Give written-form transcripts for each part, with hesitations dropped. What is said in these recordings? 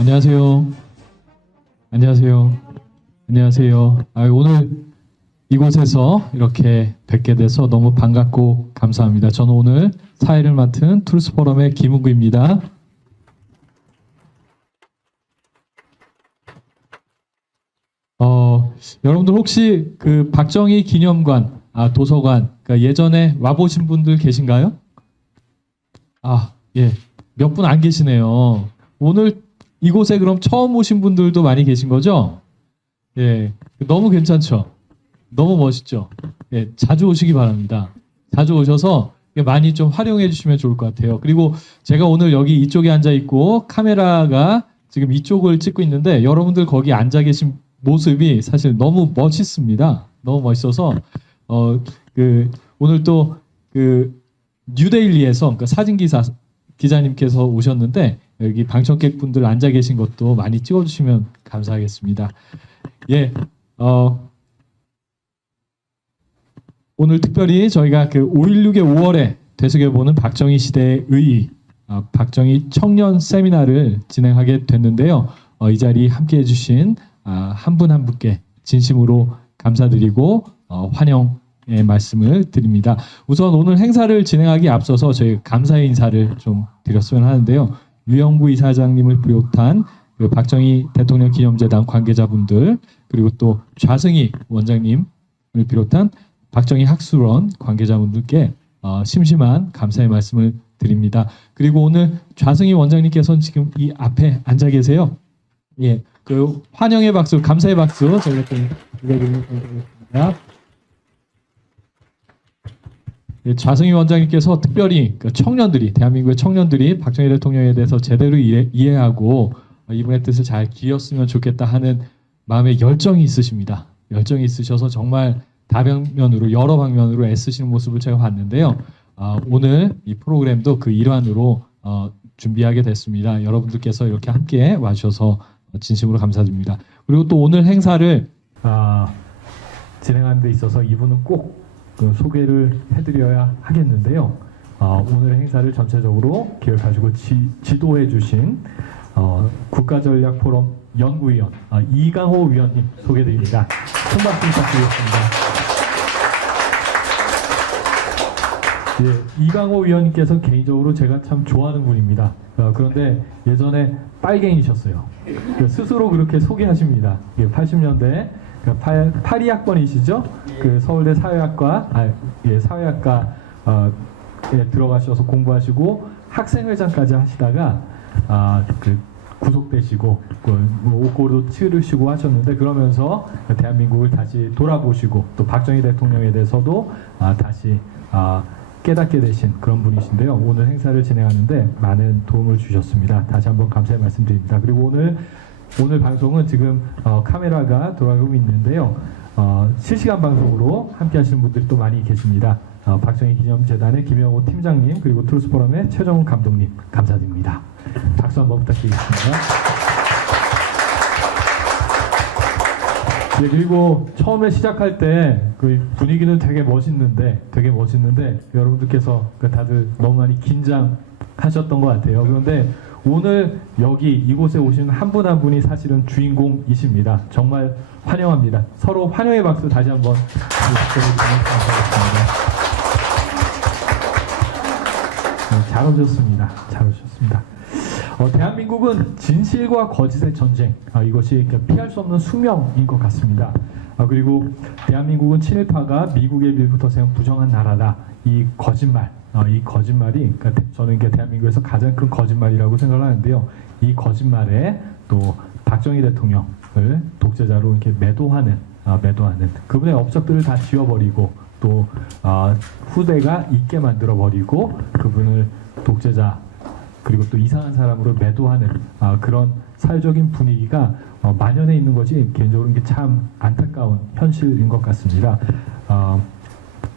안녕하세요. 안녕하세요. 안녕하세요. 오늘 이곳에서 이렇게 뵙게 돼서 너무 반갑고 감사합니다. 저는 오늘 사회를 맡은 툴스포럼의 김은구입니다. 여러분들 혹시 그 박정희 기념관, 도서관, 그러니까 예전에 와보신 분들 계신가요? 예, 몇 분 안 계시네요. 오늘 이곳에 그럼 처음 오신 분들도 많이 계신 거죠? 예, 너무 괜찮죠? 너무 멋있죠? 예, 자주 오시기 바랍니다. 자주 오셔서 많이 좀 활용해 주시면 좋을 것 같아요. 그리고 제가 오늘 여기 이쪽에 앉아 있고 카메라가 지금 이쪽을 찍고 있는데 여러분들 거기 앉아 계신 모습이 사실 너무 멋있습니다. 너무 멋있어서 오늘 또 그 뉴데일리에서 그러니까 사진 기자님께서 오셨는데 여기 방청객 분들 앉아 계신 것도 많이 찍어주시면 감사하겠습니다. 예, 오늘 특별히 저희가 그 5.16의 5월에 되새겨보는 박정희 시대의 의의, 박정희 청년 세미나를 진행하게 됐는데요. 이 자리 함께해 주신 한 분 한 분께 진심으로 감사드리고 환영의 말씀을 드립니다. 우선 오늘 행사를 진행하기 앞서서 저희 감사의 인사를 좀 드렸으면 하는데요. 유영구 이사장님을 비롯한 그 박정희 대통령 기념재단 관계자분들 그리고 또 좌승희 원장님을 비롯한 박정희 학술원 관계자분들께 심심한 감사의 말씀을 드립니다. 그리고 오늘 좌승희 원장님께서는 지금 이 앞에 앉아 계세요. 예, 그 환영의 박수, 감사의 박수 저희가 또 드리겠습니다. 예, 좌승희 원장님께서 특별히 그 청년들이 대한민국의 청년들이 박정희 대통령에 대해서 제대로 이해하고 이분의 뜻을 잘 기었으면 좋겠다 하는 마음의 열정이 있으십니다. 열정이 있으셔서 정말 다방면으로 여러 방면으로 애쓰시는 모습을 제가 봤는데요. 오늘 이 프로그램도 그 일환으로 준비하게 됐습니다. 여러분들께서 이렇게 함께 와주셔서 진심으로 감사드립니다. 그리고 또 오늘 행사를 진행하는 데 있어서 이분은 꼭 그 소개를 해드려야 하겠는데요. 오늘 행사를 전체적으로 기획하시고 지도해 주신 국가전략포럼 연구위원 이강호 위원님 소개드립니다. 큰 박수 부탁드리겠습니다. 예, 이강호 위원님께서 개인적으로 제가 참 좋아하는 분입니다. 그런데 예전에 빨갱이셨어요. 스스로 그렇게 소개하십니다. 80년대 82학번이시죠? 그 서울대 사회학과 사회학과에 들어가셔서 공부하시고 학생회장까지 하시다가 그 구속되시고 옥고도 치르시고 하셨는데 그러면서 대한민국을 다시 돌아보시고 또 박정희 대통령에 대해서도 다시 깨닫게 되신 그런 분이신데요. 오늘 행사를 진행하는데 많은 도움을 주셨습니다. 다시 한번 감사의 말씀드립니다. 그리고 오늘 방송은 지금 카메라가 돌아가고 있는데요. 실시간 방송으로 함께 하시는 분들이 또 많이 계십니다. 박정희 기념재단의 김영호 팀장님 그리고 툴스포럼의 최정훈 감독님 감사드립니다. 박수 한번 부탁드리겠습니다. 예, 그리고 처음에 시작할 때 그 분위기는 되게 멋있는데 여러분들께서 다들 너무 많이 긴장하셨던 것 같아요. 그런데 오늘 여기 이곳에 오신 한 분 한 분이 사실은 주인공이십니다. 정말 환영합니다. 서로 환영의 박수 다시 한번 부탁드리면 감사하겠습니다. 잘 오셨습니다. 잘 오셨습니다. 대한민국은 진실과 거짓의 전쟁, 이것이 피할 수 없는 숙명인 것 같습니다. 그리고 대한민국은 친일파가 미국에 비부터 세운 부정한 나라다. 이 거짓말이 저는 대한민국에서 가장 큰 거짓말이라고 생각을 하는데요. 이 거짓말에 또 박정희 대통령을 독재자로 이렇게 매도하는 그분의 업적들을 다 지워버리고 또 후대가 잊게 만들어 버리고 그분을 독재자 그리고 또 이상한 사람으로 매도하는 그런 사회적인 분위기가 만연해 있는 것이 개인적으로 참 안타까운 현실인 것 같습니다.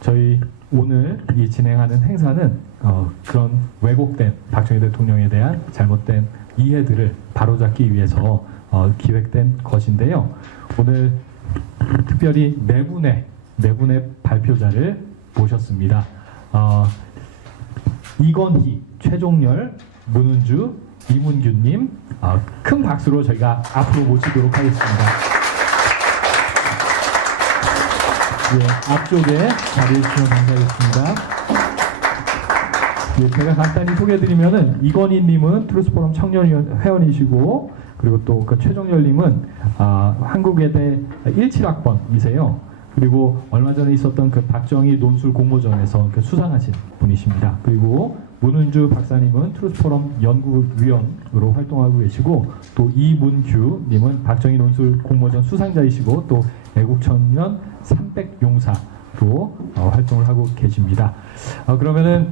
저희 오늘 이 진행하는 행사는 그런 왜곡된 박정희 대통령에 대한 잘못된 이해들을 바로잡기 위해서 기획된 것인데요. 오늘 특별히 네 분의 발표자를 모셨습니다. 이건희, 최종열, 문은주, 이문규님 큰 박수로 저희가 앞으로 모시도록 하겠습니다. 예, 앞쪽에 자리해 주시면 감사하겠습니다. 예, 제가 간단히 소개해드리면은 이건희님은 트루스포럼 청년 회원이시고, 그리고 또 그 최종열님은 한국외대 17학번이세요. 그리고 얼마 전에 있었던 그 박정희 논술 공모전에서 그 수상하신 분이십니다. 그리고 문은주 박사님은 트루스포럼 연구위원으로 활동하고 계시고, 또 이문규님은 박정희 논술 공모전 수상자이시고, 또 애국청년 300용사로 활동을 하고 계십니다. 그러면은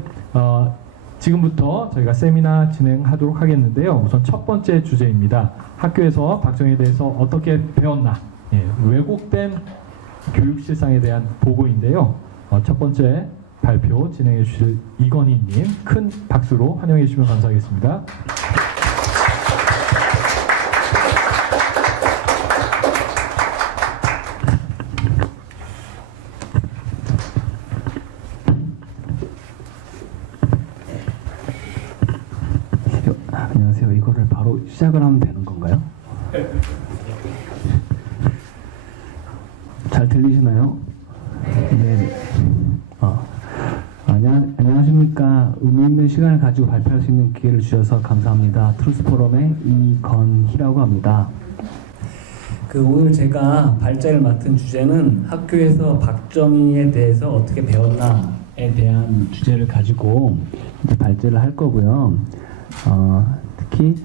지금부터 저희가 세미나 진행하도록 하겠는데요. 우선 첫 번째 주제입니다. 학교에서 박정희에 대해서 어떻게 배웠나? 예, 왜곡된 교육 실상에 대한 보고인데요. 첫 번째 발표 진행해 주실 이건희님 큰 박수로 환영해 주시면 감사하겠습니다. 안녕하세요. 이거를 바로 시작을 하면 되는 건가요? 잘 들리시나요? 네. 안녕하십니까. 의미 있는 시간을 가지고 발표할 수 있는 기회를 주셔서 감사합니다. 트루스포럼의 이건희라고 합니다. 오늘 제가 발제를 맡은 주제는 학교에서 박정희에 대해서 어떻게 배웠나에 대한 주제를 가지고 이제 발제를 할 거고요. 특히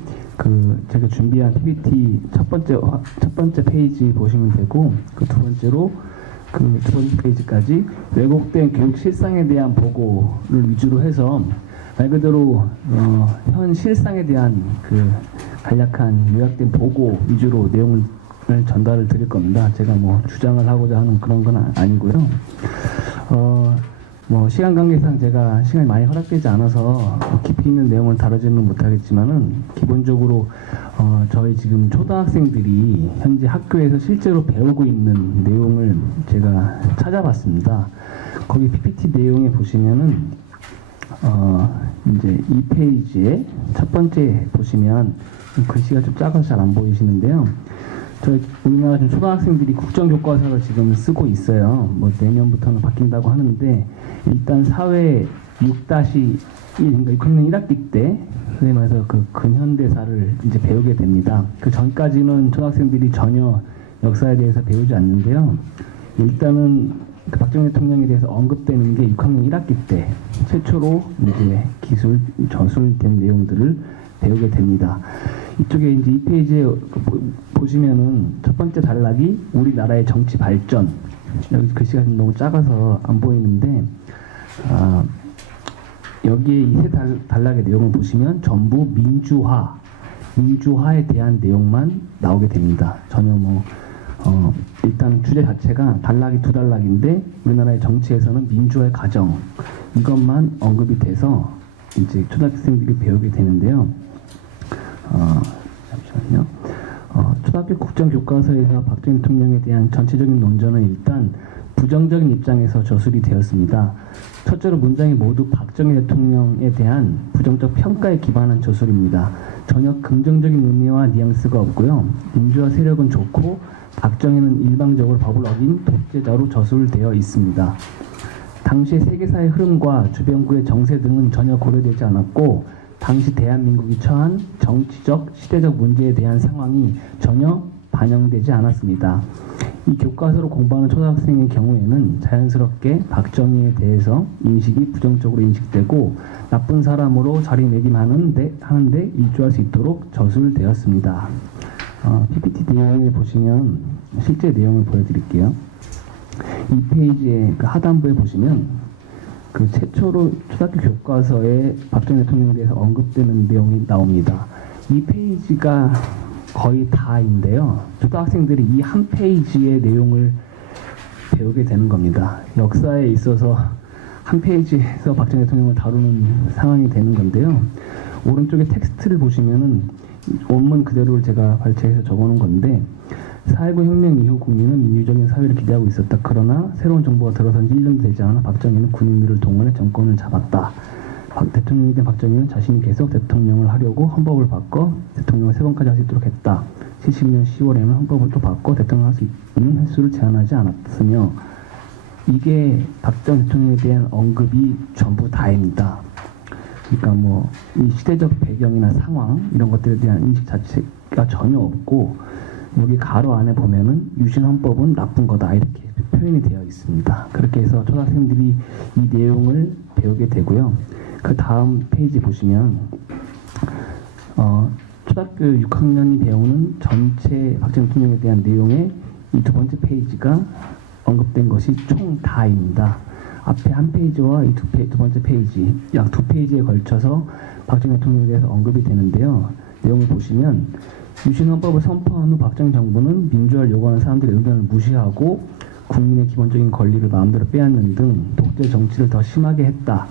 제가 준비한 PPT 첫 번째 페이지 보시면 되고, 두 번째로 두 번째 페이지까지 왜곡된 교육 실상에 대한 보고를 위주로 해서 말 그대로 현 실상에 대한 간략한 요약된 보고 위주로 내용을 전달을 드릴 겁니다. 제가 주장을 하고자 하는 그런 건 아니고요. 시간 관계상 제가 시간이 많이 허락되지 않아서 깊이 있는 내용을 다루지는 못하겠지만은, 기본적으로 저희 지금 초등학생들이 현재 학교에서 실제로 배우고 있는 내용을 제가 찾아봤습니다. 거기 PPT 내용에 보시면은 이제 이 페이지에 첫 번째 보시면 글씨가 좀 작아서 잘 안 보이시는데요. 저희 우리나라 지금 초등학생들이 국정교과서를 지금 쓰고 있어요. 내년부터는 바뀐다고 하는데, 일단 사회 6-1, 그러니까 6학년 1학기 때 소위 말해서 근현대사를 이제 배우게 됩니다. 그 전까지는 초등학생들이 전혀 역사에 대해서 배우지 않는데요. 일단은 박정희 대통령에 대해서 언급되는 게 6학년 1학기 때 최초로 이제 저술된 내용들을 배우게 됩니다. 이쪽에 이제 이 페이지에 보시면은 첫 번째 단락이 우리나라의 정치 발전. 여기 글씨가 좀 너무 작아서 안 보이는데, 여기에 이 세 단락의 내용을 보시면 전부 민주화에 대한 내용만 나오게 됩니다. 전혀 일단 주제 자체가 단락이 두 단락인데, 우리나라의 정치에서는 민주화의 과정, 이것만 언급이 돼서 이제 초등학생들이 배우게 되는데요. 잠시만요. 초등학교 국정교과서에서 박정희 대통령에 대한 전체적인 논전은 일단 부정적인 입장에서 저술이 되었습니다. 첫째로 문장이 모두 박정희 대통령에 대한 부정적 평가에 기반한 저술입니다. 전혀 긍정적인 의미와 뉘앙스가 없고요. 민주화 세력은 좋고 박정희는 일방적으로 법을 어긴 독재자로 저술되어 있습니다. 당시의 세계사의 흐름과 주변국의 정세 등은 전혀 고려되지 않았고, 당시 대한민국이 처한 정치적, 시대적 문제에 대한 상황이 전혀 반영되지 않았습니다. 이 교과서를 공부하는 초등학생의 경우에는 자연스럽게 박정희에 대해서 인식이 부정적으로 인식되고 나쁜 사람으로 자리매김하는데 일조할 수 있도록 저술되었습니다. PPT 내용을 보시면 실제 내용을 보여드릴게요. 이 페이지의 하단부에 보시면 최초로 초등학교 교과서에 박정희 대통령에 대해서 언급되는 내용이 나옵니다. 이 페이지가 거의 다인데요. 초등학생들이 이 한 페이지의 내용을 배우게 되는 겁니다. 역사에 있어서 한 페이지에서 박정희 대통령을 다루는 상황이 되는 건데요. 오른쪽에 텍스트를 보시면은 원문 그대로를 제가 발췌해서 적어놓은 건데, 4.19 혁명 이후 국민은 민주적인 사회를 기대하고 있었다. 그러나 새로운 정부가 들어선 지 1년도 되지 않아 박정희는 군인들을 동원해 정권을 잡았다. 대통령이 된 박정희는 자신이 계속 대통령을 하려고 헌법을 바꿔 대통령을 3번까지 할 수 있도록 했다. 70년 10월에는 헌법을 또 바꿔 대통령을 할 수 있는 횟수를 제한하지 않았으며 이게 박정희 대통령에 대한 언급이 전부 다입니다. 그러니까 뭐 이 시대적 배경이나 상황 이런 것들에 대한 인식 자체가 전혀 없고 여기 가로 안에 보면은 유신 헌법은 나쁜 거다 이렇게 표현이 되어 있습니다. 그렇게 해서 초등학생들이 이 내용을 배우게 되고요. 그 다음 페이지 보시면 초등학교 6학년이 배우는 전체 박정희 대통령에 대한 내용의 이 두 번째 페이지가 언급된 것이 총 다입니다. 앞에 한 페이지와 이 두 번째 페이지, 약 2페이지에 걸쳐서 박정희 대통령에 대해서 언급이 되는데요. 내용을 보시면 유신헌법을 선포한 후 박정희 정부는 민주화를 요구하는 사람들의 의견을 무시하고 국민의 기본적인 권리를 마음대로 빼앗는 등 독재 정치를 더 심하게 했다.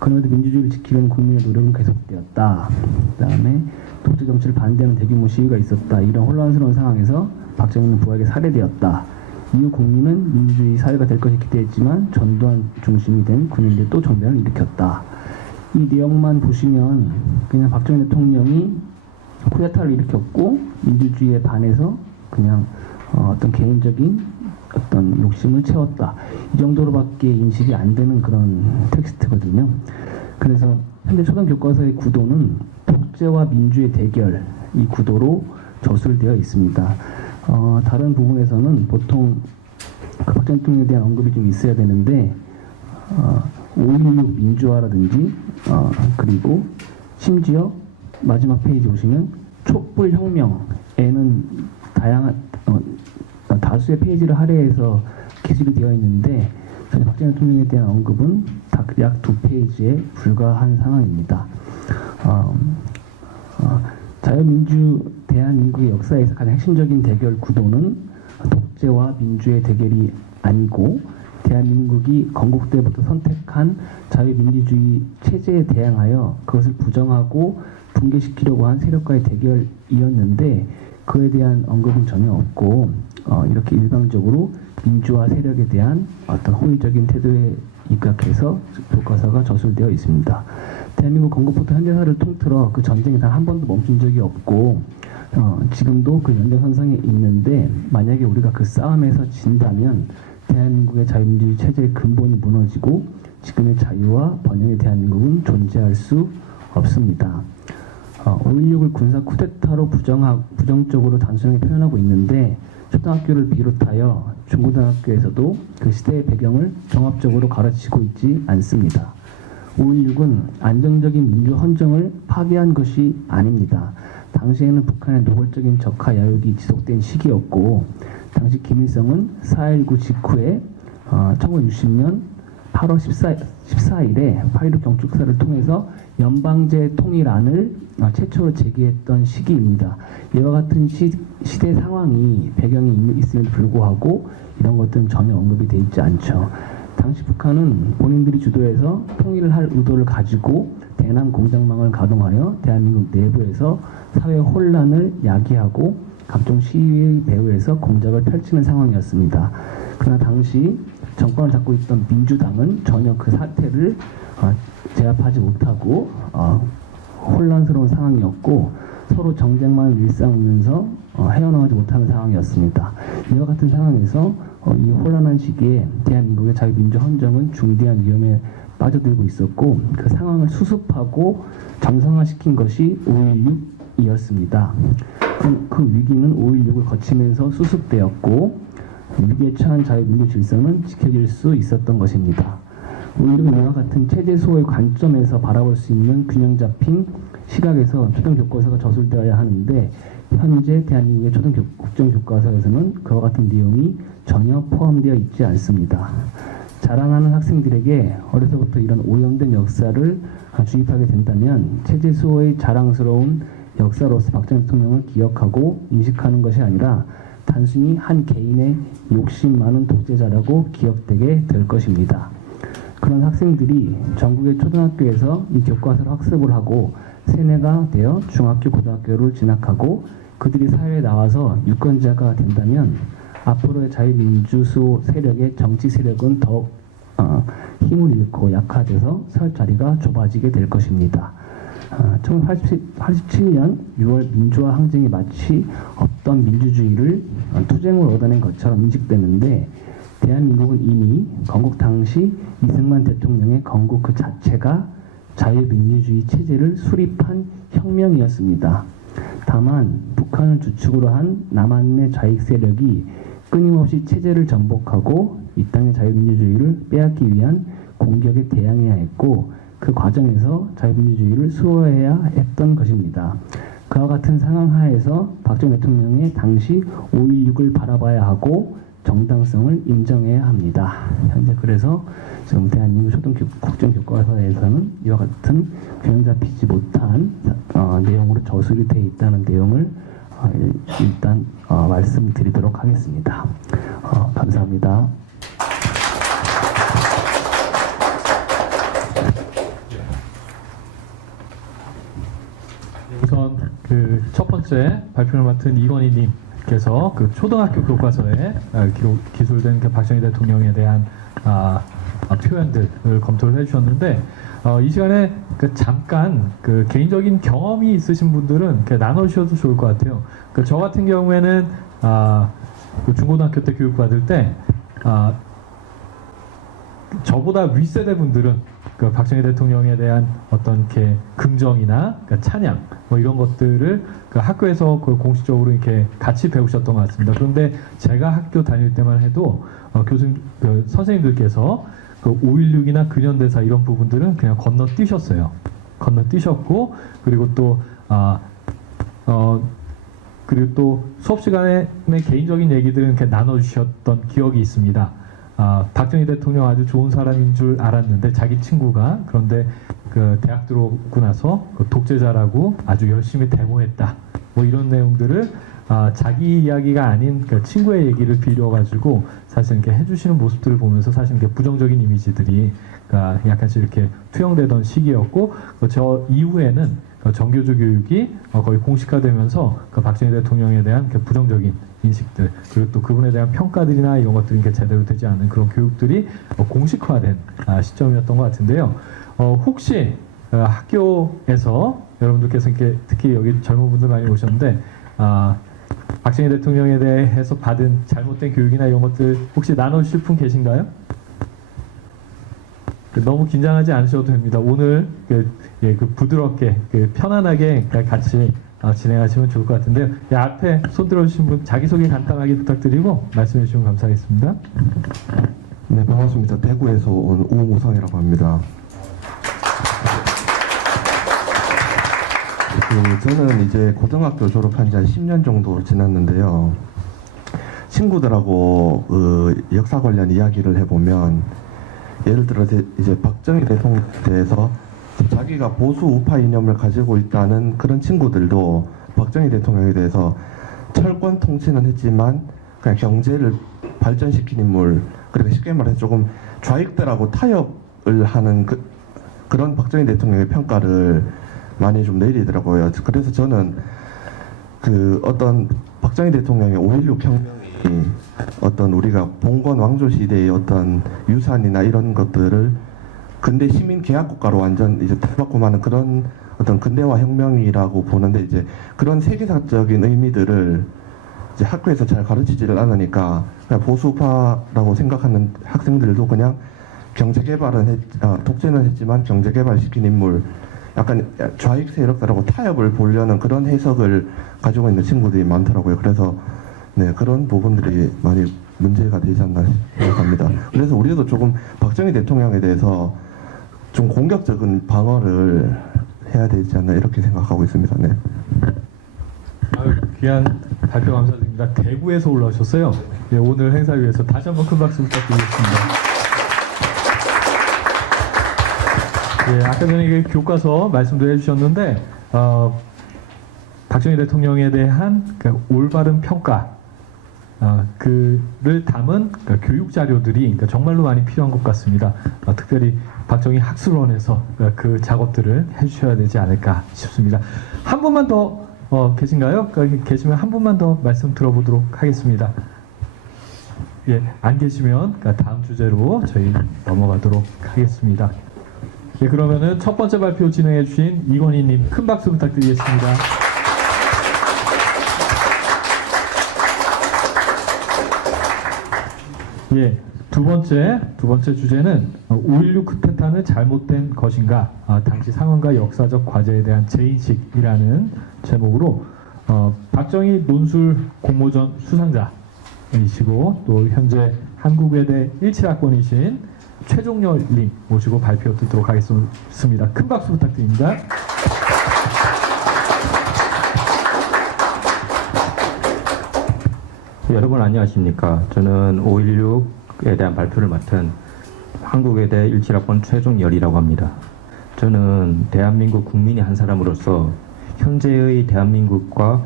그럼에도 민주주의를 지키려는 국민의 노력은 계속되었다. 그 다음에 독재 정치를 반대하는 대규모 시위가 있었다. 이런 혼란스러운 상황에서 박정희는 부하에게 살해되었다. 이후 국민은 민주주의 사회가 될 것이 기대했지만 전두환 중심이 된 군인들이 또 정변을 일으켰다. 이 내용만 보시면 그냥 박정희 대통령이 쿠데타를 일으켰고 민주주의에 반해서 그냥 어떤 개인적인 어떤 욕심을 채웠다. 이 정도로밖에 인식이 안 되는 그런 텍스트거든요. 그래서 현재 초등 교과서의 구도는 독재와 민주의 대결 이 구도로 저술되어 있습니다. 다른 부분에서는 보통 그 박정희 대통령에 대한 언급이 좀 있어야 되는데 5.16 민주화라든지 그리고 심지어 마지막 페이지 보시면 촛불혁명에는 다양한 다수의 페이지를 할애해서 기술이 되어 있는데 박정희 대통령에 대한 언급은 약 2페이지에 불과한 상황입니다. 자유민주 대한민국의 역사에서 가장 핵심적인 대결 구도는 독재와 민주의 대결이 아니고 대한민국이 건국 때부터 선택한 자유민주주의 체제에 대항하여 그것을 부정하고 붕괴시키려고 한 세력과의 대결이었는데 그에 대한 언급은 전혀 없고 이렇게 일방적으로 민주화 세력에 대한 어떤 호의적인 태도에 입각해서 교과서가 저술되어 있습니다. 대한민국 건국부터 현대사를 통틀어 그 전쟁이 단 한 번도 멈춘 적이 없고 지금도 그 연장선상에 있는데 만약에 우리가 그 싸움에서 진다면 대한민국의 자유민주주의 체제의 근본이 무너지고 지금의 자유와 번영의 대한민국은 존재할 수 없습니다. 5.16을 군사 쿠데타로 부정적으로 단순하게 표현하고 있는데 초등학교를 비롯하여 중고등학교에서도 그 시대의 배경을 종합적으로 가르치고 있지 않습니다. 5.16은 안정적인 민주 헌정을 파괴한 것이 아닙니다. 당시에는 북한의 노골적인 적화 야욕이 지속된 시기였고 당시 김일성은 4.19 직후에 1960년 8월 14일에 8.16 경축사를 통해서 연방제 통일안을 최초로 제기했던 시기입니다. 이와 같은 시대 상황이 배경이 있음에도 불구하고 이런 것들은 전혀 언급이 되어 있지 않죠. 당시 북한은 본인들이 주도해서 통일을 할 의도를 가지고 대남 공작망을 가동하여 대한민국 내부에서 사회 혼란을 야기하고 각종 시위의 배후에서 공작을 펼치는 상황이었습니다. 그러나 당시 정권을 잡고 있던 민주당은 전혀 그 사태를 제압하지 못하고 혼란스러운 상황이었고 서로 정쟁만 일삼으면서 헤어나오지 못하는 상황이었습니다. 이와 같은 상황에서 이 혼란한 시기에 대한민국의 자유민주 헌정은 중대한 위험에 빠져들고 있었고 그 상황을 수습하고 정상화시킨 것이 5.16이었습니다. 그 위기는 5.16을 거치면서 수습되었고 위기에 처한 자유민주 질서는 지켜질 수 있었던 것입니다. 5.16은 이와 같은 체제 수호의 관점에서 바라볼 수 있는 균형 잡힌 시각에서 초등 교과서가 저술되어야 하는데 현재 대한민국의 초등 국정 교과서에서는 그와 같은 내용이 전혀 포함되어 있지 않습니다. 자라나는 학생들에게 어려서부터 이런 오염된 역사를 주입하게 된다면 체제 수호의 자랑스러운 역사로서 박정희 대통령을 기억하고 인식하는 것이 아니라 단순히 한 개인의 욕심 많은 독재자라고 기억되게 될 것입니다. 그런 학생들이 전국의 초등학교에서 이 교과서를 학습을 하고 세뇌가 되어 중학교, 고등학교를 진학하고 그들이 사회에 나와서 유권자가 된다면 앞으로의 자유민주 수호 세력의 정치 세력은 더욱 힘을 잃고 약화돼서 설 자리가 좁아지게 될 것입니다. 1987년 6월 민주화 항쟁이 마치 없던 민주주의를 투쟁으로 얻어낸 것처럼 인식되는데 대한민국은 이미 건국 당시 이승만 대통령의 건국 그 자체가 자유민주주의 체제를 수립한 혁명이었습니다. 다만 북한을 주축으로 한 남한의 좌익 세력이 끊임없이 체제를 정복하고 이 땅의 자유민주주의를 빼앗기 위한 공격에 대항해야 했고 그 과정에서 자유민주주의를 수호해야 했던 것입니다. 그와 같은 상황 하에서 박정희 대통령의 당시 5.16을 바라봐야 하고 정당성을 인정해야 합니다. 현재 그래서 지금 대한민국 초등국정교과서에서는 이와 같은 균형 잡히지 못한 내용으로 저술이 되어 있다는 내용을 일단 말씀드리도록 하겠습니다. 감사합니다. 우선 그 첫 번째 발표를 맡은 이건희님께서 그 초등학교 교과서에 기술된 그 박정희 대통령에 대한 표현들을 검토를 해주셨는데 이 시간에 그 잠깐 그 개인적인 경험이 있으신 분들은 이렇게 나눠주셔도 좋을 것 같아요. 그 저 같은 경우에는 그 중고등학교 때 교육받을 때 저보다 윗세대 분들은 그 박정희 대통령에 대한 어떤 이렇게 긍정이나 그 찬양 뭐 이런 것들을 그 학교에서 그 공식적으로 이렇게 같이 배우셨던 것 같습니다. 그런데 제가 학교 다닐 때만 해도 그 선생님들께서 그 5.16이나 근현대사 이런 부분들은 그냥 건너뛰셨어요. 건너뛰셨고 그리고 또 수업 시간에 개인적인 얘기들은 이렇게 나눠주셨던 기억이 있습니다. 박정희 대통령 아주 좋은 사람인 줄 알았는데 자기 친구가 그런데 그 대학 들어오고 나서 그 독재자라고 아주 열심히 데모했다. 뭐 이런 내용들을 자기 이야기가 아닌 그 친구의 얘기를 빌려가지고 사실 이렇게 해주시는 모습들을 보면서 사실 이렇게 부정적인 이미지들이 약간씩 이렇게 투영되던 시기였고 저 이후에는 정교조 교육이 거의 공식화되면서 그 박정희 대통령에 대한 부정적인 인식들 그리고 또 그분에 대한 평가들이나 이런 것들이 제대로 되지 않는 그런 교육들이 공식화된 시점이었던 것 같은데요. 혹시 학교에서 여러분들께서 이렇게 특히 여기 젊은 분들 많이 오셨는데 박정희 대통령에 대해서 받은 잘못된 교육이나 이런 것들 혹시 나눠주실 분 계신가요? 너무 긴장하지 않으셔도 됩니다. 오늘 부드럽게 편안하게 같이 진행하시면 좋을 것 같은데요. 앞에 손 들어주신 분 자기소개 간단하게 부탁드리고 말씀해 주시면 감사하겠습니다. 네, 반갑습니다. 대구에서 온 우무상이라고 합니다. 저는 이제 고등학교 졸업한 지 한 10년 정도 지났는데요. 친구들하고 역사 관련 이야기를 해보면 예를 들어 이제 박정희 대통령에 대해서 자기가 보수 우파 이념을 가지고 있다는 그런 친구들도 박정희 대통령에 대해서 철권 통치는 했지만 그냥 경제를 발전시킨 인물, 그리고 쉽게 말해서 조금 좌익들하고 타협을 하는 그런 박정희 대통령의 평가를 많이 좀 내리더라고요. 그래서 저는 어떤 박정희 대통령의 5.16 혁명이 어떤 우리가 봉건 왕조 시대의 어떤 유산이나 이런 것들을 근대 시민 계약 국가로 완전 이제 탈바꿈 하는 그런 어떤 근대화 혁명이라고 보는데 이제 그런 세계사적인 의미들을 이제 학교에서 잘 가르치지를 않으니까 그냥 보수파라고 생각하는 학생들도 그냥 경제 개발은 독재는 했지만 경제 개발시킨 인물, 약간 좌익 세력들하고 타협을 보려는 그런 해석을 가지고 있는 친구들이 많더라고요. 그래서 네, 그런 부분들이 많이 문제가 되지 않나 생각합니다. 그래서 우리도 조금 박정희 대통령에 대해서 좀 공격적인 방어를 해야 되지 않나 이렇게 생각하고 있습니다. 네. 귀한 발표 감사드립니다. 대구에서 올라오셨어요. 네, 오늘 행사 위해서 다시 한번 큰 박수 부탁드리겠습니다. 예, 아까 전에 교과서 말씀도 해주셨는데 박정희 대통령에 대한 올바른 평가 그를 담은 교육 자료들이 정말로 많이 필요한 것 같습니다. 특별히 박정희 학술원에서 그 작업들을 해주셔야 되지 않을까 싶습니다. 한 분만 더 계신가요? 계시면 한 분만 더 말씀 들어보도록 하겠습니다. 안 계시면 다음 주제로 저희 넘어가도록 하겠습니다. 그러면은 첫 번째 발표 진행해 주신 이건희님 큰 박수 부탁드리겠습니다. 두 번째 주제는 5.16 쿠데타는 잘못된 것인가? 당시 상황과 역사적 과제에 대한 재인식이라는 제목으로 박정희 논술 공모전 수상자이시고 또 현재 한국외대 17학번이신 최종열님 모시고 발표 듣도록 하겠습니다. 큰 박수 부탁드립니다. 여러분 안녕하십니까? 저는 5.16에 대한 발표를 맡은 한국외대 17학번 최종열이라고 합니다. 저는 대한민국 국민의 한 사람으로서 현재의 대한민국과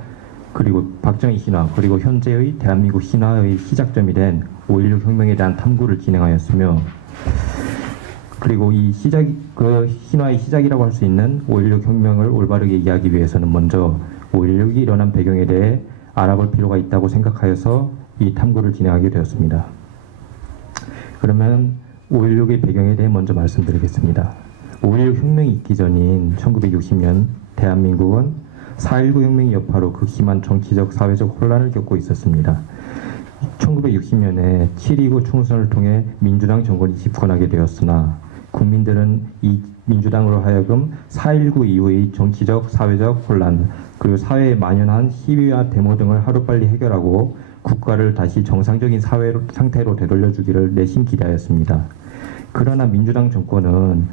그리고 박정희 신화 그리고 현재의 대한민국 신화의 시작점이 된 5.16 혁명에 대한 탐구를 진행하였으며 그리고 이 신화의 시작이라고 할 수 있는 5.16 혁명을 올바르게 이해하기 위해서는 먼저 5.16이 일어난 배경에 대해 알아볼 필요가 있다고 생각하여서 이 탐구를 진행하게 되었습니다. 그러면 5.16의 배경에 대해 먼저 말씀드리겠습니다. 5.16 혁명이 있기 전인 1960년 대한민국은 4.19 혁명의 여파로 극심한 정치적, 사회적 혼란을 겪고 있었습니다. 1960년에 7.29 총선을 통해 민주당 정권이 집권하게 되었으나 국민들은 이 민주당으로 하여금 4.19 이후의 정치적, 사회적 혼란, 그리고 사회에 만연한 시위와 데모 등을 하루빨리 해결하고 국가를 다시 정상적인 사회 상태로 되돌려주기를 내심 기대하였습니다. 그러나 민주당 정권은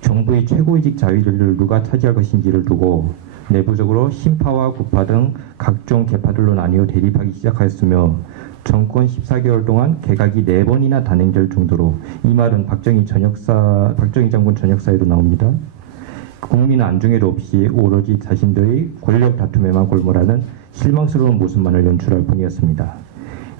정부의 최고위직 자위를 누가 차지할 것인지를 두고 내부적으로 신파와 구파 등 각종 계파들로 나뉘어 대립하기 시작하였으며 정권 14개월 동안 개각이 4번이나 단행될 정도로 이 말은 박정희 장군 전역사에도 나옵니다. 국민 안중에도 없이 오로지 자신들의 권력 다툼에만 골몰하는 실망스러운 모습만을 연출할 뿐이었습니다.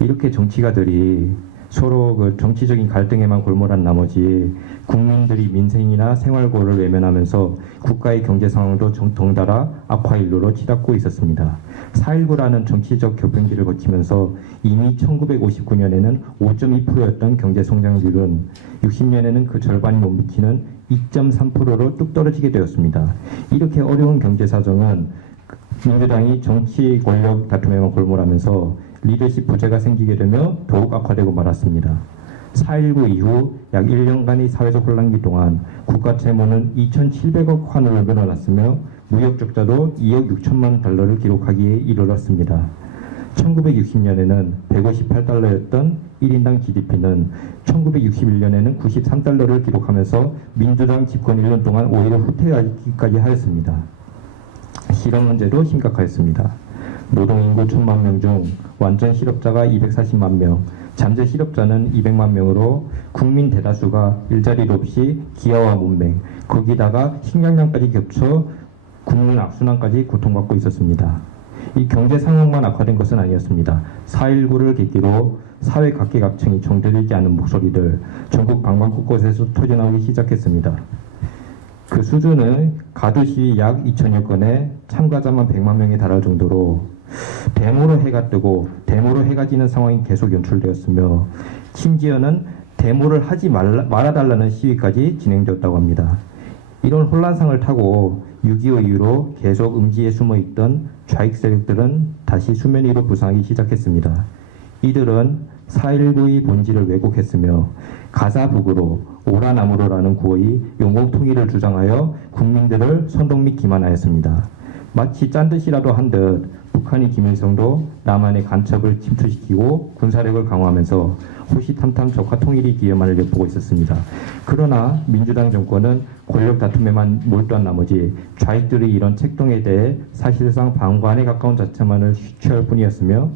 이렇게 정치가들이 서로 정치적인 갈등에만 골몰한 나머지 국민들이 민생이나 생활고를 외면하면서 국가의 경제 상황도 덩달아 악화일로로 치닫고 있었습니다. 4.19라는 정치적 격변기를 거치면서 이미 1959년에는 5.2%였던 경제 성장률은 60년에는 그 절반이 못 미치는 2.3%로 뚝 떨어지게 되었습니다. 이렇게 어려운 경제 사정은 민주당이 정치 권력 다툼에만 골몰하면서 리더십 부재가 생기게 되며 더욱 악화되고 말았습니다. 4.19 이후 약 1년간의 사회적 혼란기 동안 국가 채무는 2,700억 환으로 늘어났으며 무역 적자도 2억 6천만 달러를 기록하기에 이르렀습니다. 1960년에는 158달러였던 1인당 GDP는 1961년에는 93달러를 기록하면서 민주당 집권 1년 동안 오히려 후퇴하기까지 하였습니다. 실업 문제도 심각하였습니다. 노동인구 1,000만 명 중 완전 실업자가 240만 명, 잠재 실업자는 200만 명으로 국민 대다수가 일자리도 없이 기아와 문맹, 거기다가 식량난까지 겹쳐 국민 악순환까지 고통받고 있었습니다. 이 경제 상황만 악화된 것은 아니었습니다. 4.19를 계기로 사회 각계각층이 정제되지 않은 목소리들 전국 방방 곳곳에서 터져나오기 시작했습니다. 그 수준은 가두 시위 약 2천여 건에 참가자만 100만 명에 달할 정도로 데모로 해가 뜨고 데모로 해가 지는 상황이 계속 연출되었으며 심지어는 데모를 하지 말아달라는 시위까지 진행되었다고 합니다. 이런 혼란상을 타고 6.25 이후로 계속 음지에 숨어있던 좌익 세력들은 다시 수면 위로 부상하기 시작했습니다. 이들은 4.19의 본질을 왜곡했으며 가사북으로 오라나무로라는 구호의 영공 통일을 주장하여 국민들을 선동 및 기만하였습니다. 마치 짠듯이라도 한 듯 북한이 김일성도 남한의 간첩을 침투시키고 군사력을 강화하면서 호시탐탐 적화 통일이 기여만을 엿보고 있었습니다. 그러나 민주당 정권은 권력 다툼에만 몰두한 나머지 좌익들의 이런 책동에 대해 사실상 방관에 가까운 자체만을 취할 뿐이었으며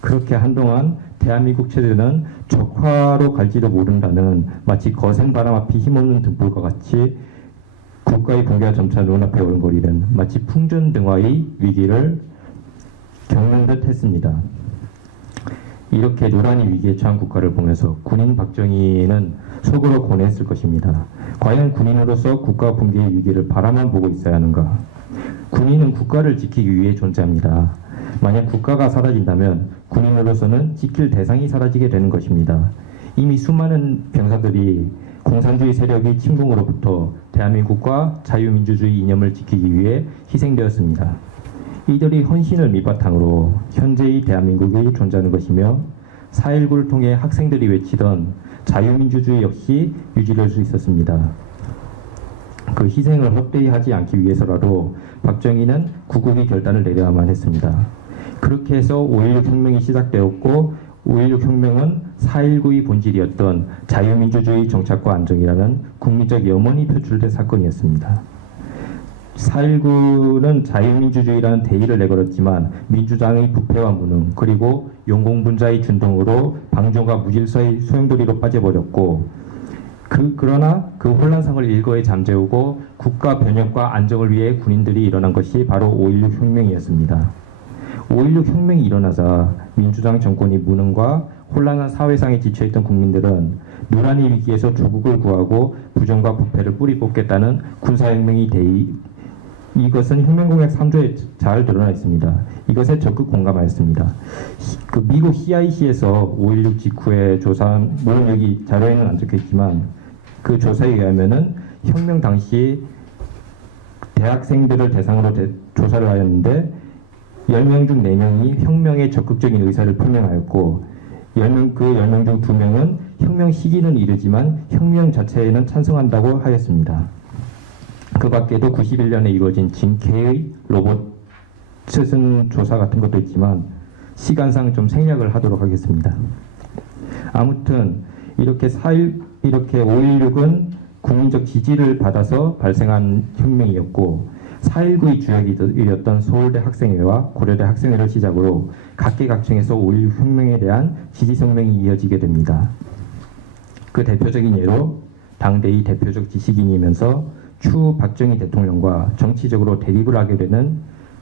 그렇게 한동안 대한민국 체제는 적화로 갈지도 모른다는 마치 거센 바람 앞이 힘없는 등불과 같이 국가의 붕괴가 점차 눈앞에 오른거리는 마치 풍전등화의 위기를 겪는 듯 했습니다. 이렇게 노란이 위기에 처한 국가를 보면서 군인 박정희는 속으로 고뇌했을 것입니다. 과연 군인으로서 국가 붕괴의 위기를 바라만 보고 있어야 하는가? 군인은 국가를 지키기 위해 존재합니다. 만약 국가가 사라진다면 군인으로서는 지킬 대상이 사라지게 되는 것입니다. 이미 수많은 병사들이 공산주의 세력의 침공으로부터 대한민국과 자유민주주의 이념을 지키기 위해 희생되었습니다. 이들의 헌신을 밑바탕으로 현재의 대한민국이 존재하는 것이며 4.19를 통해 학생들이 외치던 자유민주주의 역시 유지될 수 있었습니다. 그 희생을 헛되이 하지 않기 위해서라도 박정희는 구국의 결단을 내려야만 했습니다. 그렇게 해서 5.16 혁명이 시작되었고 5.16 혁명은 4.19의 본질이었던 자유민주주의 정착과 안정이라는 국민적 염원이 표출된 사건이었습니다. 4.19는 자유민주주의라는 대의를 내걸었지만 민주당의 부패와 무능 그리고 용공분자의 준동으로 방종과 무질서의 소용돌이로 빠져버렸고 그러나 그 혼란상을 일거에 잠재우고 국가 변혁과 안정을 위해 군인들이 일어난 것이 바로 5.16 혁명이었습니다. 5.16 혁명이 일어나자 민주당 정권이 무능과 혼란한 사회상에 지쳐있던 국민들은 노란의 위기에서 조국을 구하고 부정과 부패를 뿌리 뽑겠다는 군사혁명의 대의 이것은 혁명공약 3조에 잘 드러나 있습니다. 이것에 적극 공감하였습니다. 그 미국 CIC에서 5.16 직후에 조사한, 물론 여기 자료에는 안 적혀있지만 그 조사에 의하면은 혁명 당시 대학생들을 대상으로 조사를 하였는데 10명 중 4명이 혁명에 적극적인 의사를 표명하였고 10명 중 2명은 혁명 시기는 이르지만 혁명 자체에는 찬성한다고 하였습니다. 그 밖에도 91년에 이루어진 진케의 로봇 스승 조사 같은 것도 있지만 시간상 좀 생략을 하도록 하겠습니다. 아무튼 이렇게 5.16은 국민적 지지를 받아서 발생한 혁명이었고 4.19의 주역이었던 서울대 학생회와 고려대 학생회를 시작으로 각계각층에서 5.16 혁명에 대한 지지 성명이 이어지게 됩니다. 그 대표적인 예로 당대의 대표적 지식인이면서 추후 박정희 대통령과 정치적으로 대립을 하게 되는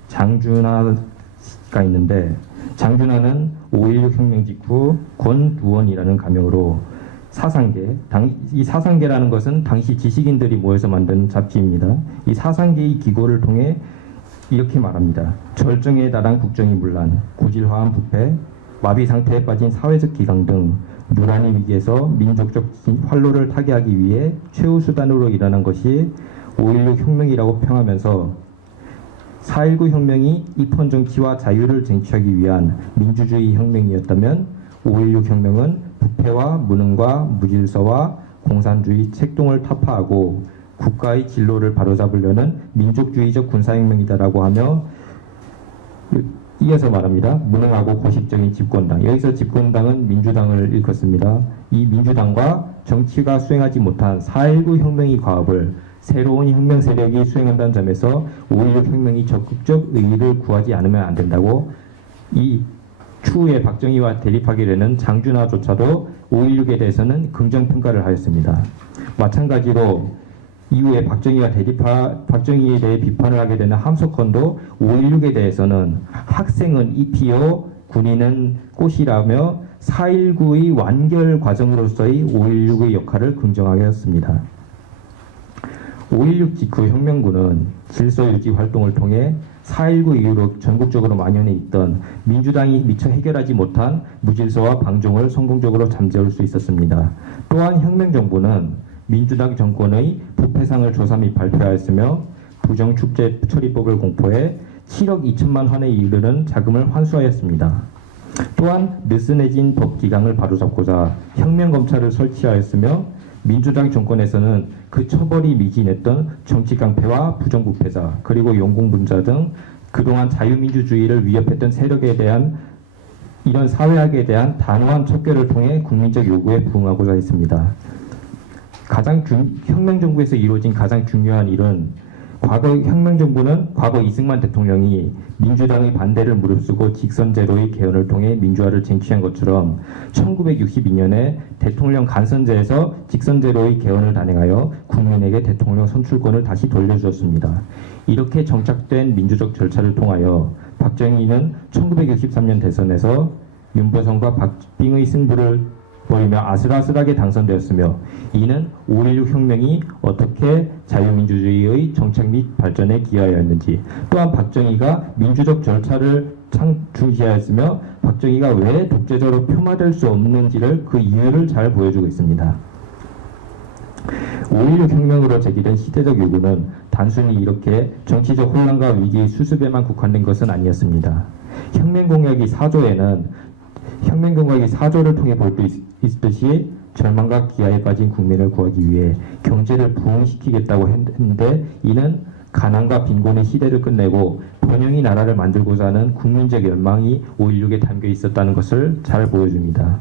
장준하가 있는데 장준하는 5.16 혁명 직후 권두원이라는 가명으로 사상계, 이 사상계라는 것은 당시 지식인들이 모여서 만든 잡지입니다. 이 사상계의 기고를 통해 이렇게 말합니다. 절정에 달한 국정의 문란, 고질화한 부패, 마비 상태에 빠진 사회적 기강 등 누란의 위기에서 민족적 활로를 타개하기 위해 최후 수단으로 일어난 것이 5.16 혁명이라고 평하면서 4.19 혁명이 입헌 정치와 자유를 쟁취하기 위한 민주주의 혁명이었다면 5.16 혁명은 부패와 무능과 무질서와 공산주의 책동을 타파하고 국가의 진로를 바로잡으려는 민족주의적 군사혁명이다라고 하며 이어서 말합니다. 무능하고 고식적인 집권당. 여기서 집권당은 민주당을 일컫습니다. 이 민주당과 정치가 수행하지 못한 4.19 혁명의 과업을 새로운 혁명 세력이 수행한다는 점에서 5.16 혁명이 적극적 의의를 구하지 않으면 안 된다고 이 추후에 박정희와 대립하게 되는 장준하조차도 5.16에 대해서는 긍정평가를 하였습니다. 마찬가지로 이후에 박정희에 대해 비판을 하게 되는 함석헌도 5.16에 대해서는 학생은 잎이요 군인은 꽃이라며 4.19의 완결 과정으로서의 5.16의 역할을 긍정하였습니다. 5.16 직후 혁명군은 질서유지 활동을 통해 4.19 이후로 전국적으로 만연해 있던 민주당이 미처 해결하지 못한 무질서와 방종을 성공적으로 잠재울 수 있었습니다. 또한 혁명정부는 민주당 정권의 부패상을 조사 및 발표하였으며 부정축제 처리법을 공포해 7억 2천만 원에 이르는 자금을 환수하였습니다. 또한 느슨해진 법 기강을 바로잡고자 혁명검찰을 설치하였으며 민주당 정권에서는 그 처벌이 미진했던 정치깡패와 부정부패자 그리고 용공분자 등 그동안 자유민주주의를 위협했던 세력에 대한 이런 사회학에 대한 단호한 척결을 통해 국민적 요구에 부응하고자 했습니다. 혁명정부에서 이루어진 가장 중요한 일은 과거 이승만 대통령이 민주당의 반대를 무릅쓰고 직선제로의 개헌을 통해 민주화를 쟁취한 것처럼 1962년에 대통령 간선제에서 직선제로의 개헌을 단행하여 국민에게 대통령 선출권을 다시 돌려주었습니다. 이렇게 정착된 민주적 절차를 통하여 박정희는 1963년 대선에서 윤보성과 박빙의 승부를 보이며 아슬아슬하게 당선되었으며 이는 5.16 혁명이 어떻게 자유민주주의의 정착 및 발전에 기여하였는지 또한 박정희가 민주적 절차를 중시하였으며 박정희가 왜 독재자로 폄하될 수 없는지를 그 이유를 잘 보여주고 있습니다. 5.16 혁명으로 제기된 시대적 요구는 단순히 이렇게 정치적 혼란과 위기의 수습에만 국한된 것은 아니었습니다. 혁명공약이 4조를 통해 볼 수 있듯이 절망과 기아에 빠진 국민을 구하기 위해 경제를 부흥시키겠다고 했는데 이는 가난과 빈곤의 시대를 끝내고 번영의 나라를 만들고자 하는 국민적 열망이 5.16에 담겨 있었다는 것을 잘 보여줍니다.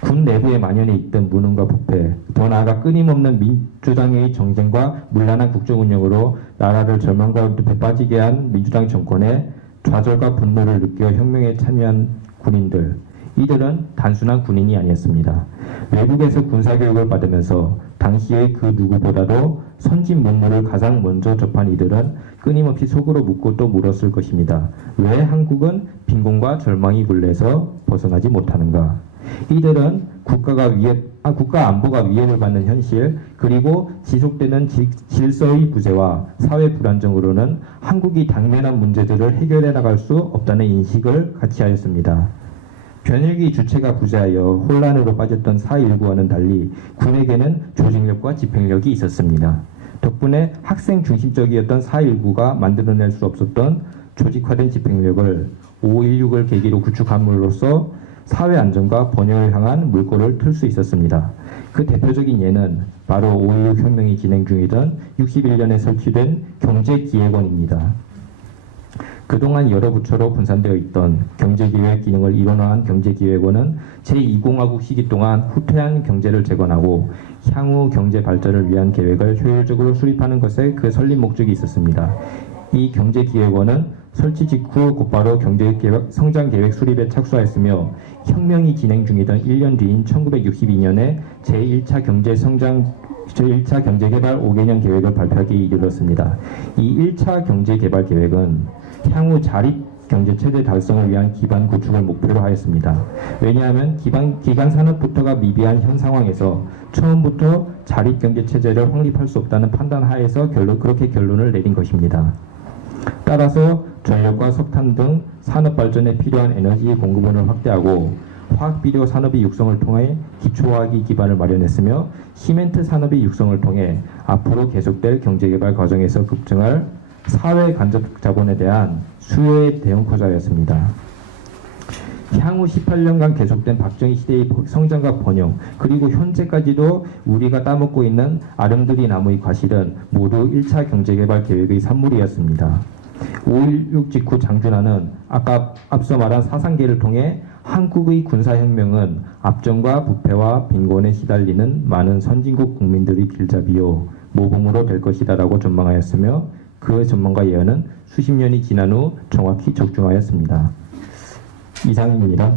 군 내부에 만연해 있던 무능과 부패, 더 나아가 끊임없는 민주당의 정쟁과 문란한 국정운영으로 나라를 절망과 늪에 빠지게 한 민주당 정권의 좌절과 분노를 느껴 혁명에 참여한 군인들, 이들은 단순한 군인이 아니었습니다. 외국에서 군사교육을 받으면서 당시의 그 누구보다도 선진 문물을 가장 먼저 접한 이들은 끊임없이 속으로 묻고 또 물었을 것입니다. 왜 한국은 빈곤과 절망의 굴레에서 벗어나지 못하는가? 이들은 국가 안보가 위협을 받는 현실, 그리고 지속되는 질서의 부재와 사회 불안정으로는 한국이 당면한 문제들을 해결해 나갈 수 없다는 인식을 같이 하였습니다. 변혁의 주체가 부재하여 혼란으로 빠졌던 4.19와는 달리 군에게는 조직력과 집행력이 있었습니다. 덕분에 학생 중심적이었던 4.19가 만들어낼 수 없었던 조직화된 집행력을 5.16을 계기로 구축함으로써 사회 안정과 번영을 향한 물꼬를 틀 수 있었습니다. 그 대표적인 예는 바로 5.16 혁명이 진행 중이던 61년에 설치된 경제기획원입니다. 그동안 여러 부처로 분산되어 있던 경제기획 기능을 일원화한 경제기획원은 제2공화국 시기 동안 후퇴한 경제를 재건하고 향후 경제 발전을 위한 계획을 효율적으로 수립하는 것에 그 설립 목적이 있었습니다. 이 경제기획원은 설치 직후 곧바로 성장계획 수립에 착수하였으며 혁명이 진행 중이던 1년 뒤인 1962년에 제1차 경제개발 5개년 계획을 발표하기 이르렀습니다. 이 1차 경제개발 계획은 향후 자립 경제체제 달성을 위한 기반 구축을 목표로 하였습니다. 왜냐하면 기간 산업부터가 미비한 현 상황에서 처음부터 자립 경제체제를 확립할 수 없다는 판단 하에서 그렇게 결론을 내린 것입니다. 따라서 전력과 석탄 등 산업 발전에 필요한 에너지 공급원을 확대하고 화학비료 산업의 육성을 통해 기초화학의 기반을 마련했으며 시멘트 산업의 육성을 통해 앞으로 계속될 경제개발 과정에서 급증할 사회 간접 자본에 대한 수요의 대응코자였습니다. 향후 18년간 계속된 박정희 시대의 성장과 번영, 그리고 현재까지도 우리가 따먹고 있는 아름드리 나무의 과실은 모두 1차 경제개발 계획의 산물이었습니다. 5.16 직후 장준하는 앞서 말한 사상계를 통해 한국의 군사혁명은 압정과 부패와 빈곤에 시달리는 많은 선진국 국민들의 길잡이요 모범으로 될 것이다라고 전망하였으며 그 전망과 예언은 수십 년이 지난 후 정확히 적중하였습니다. 이상입니다.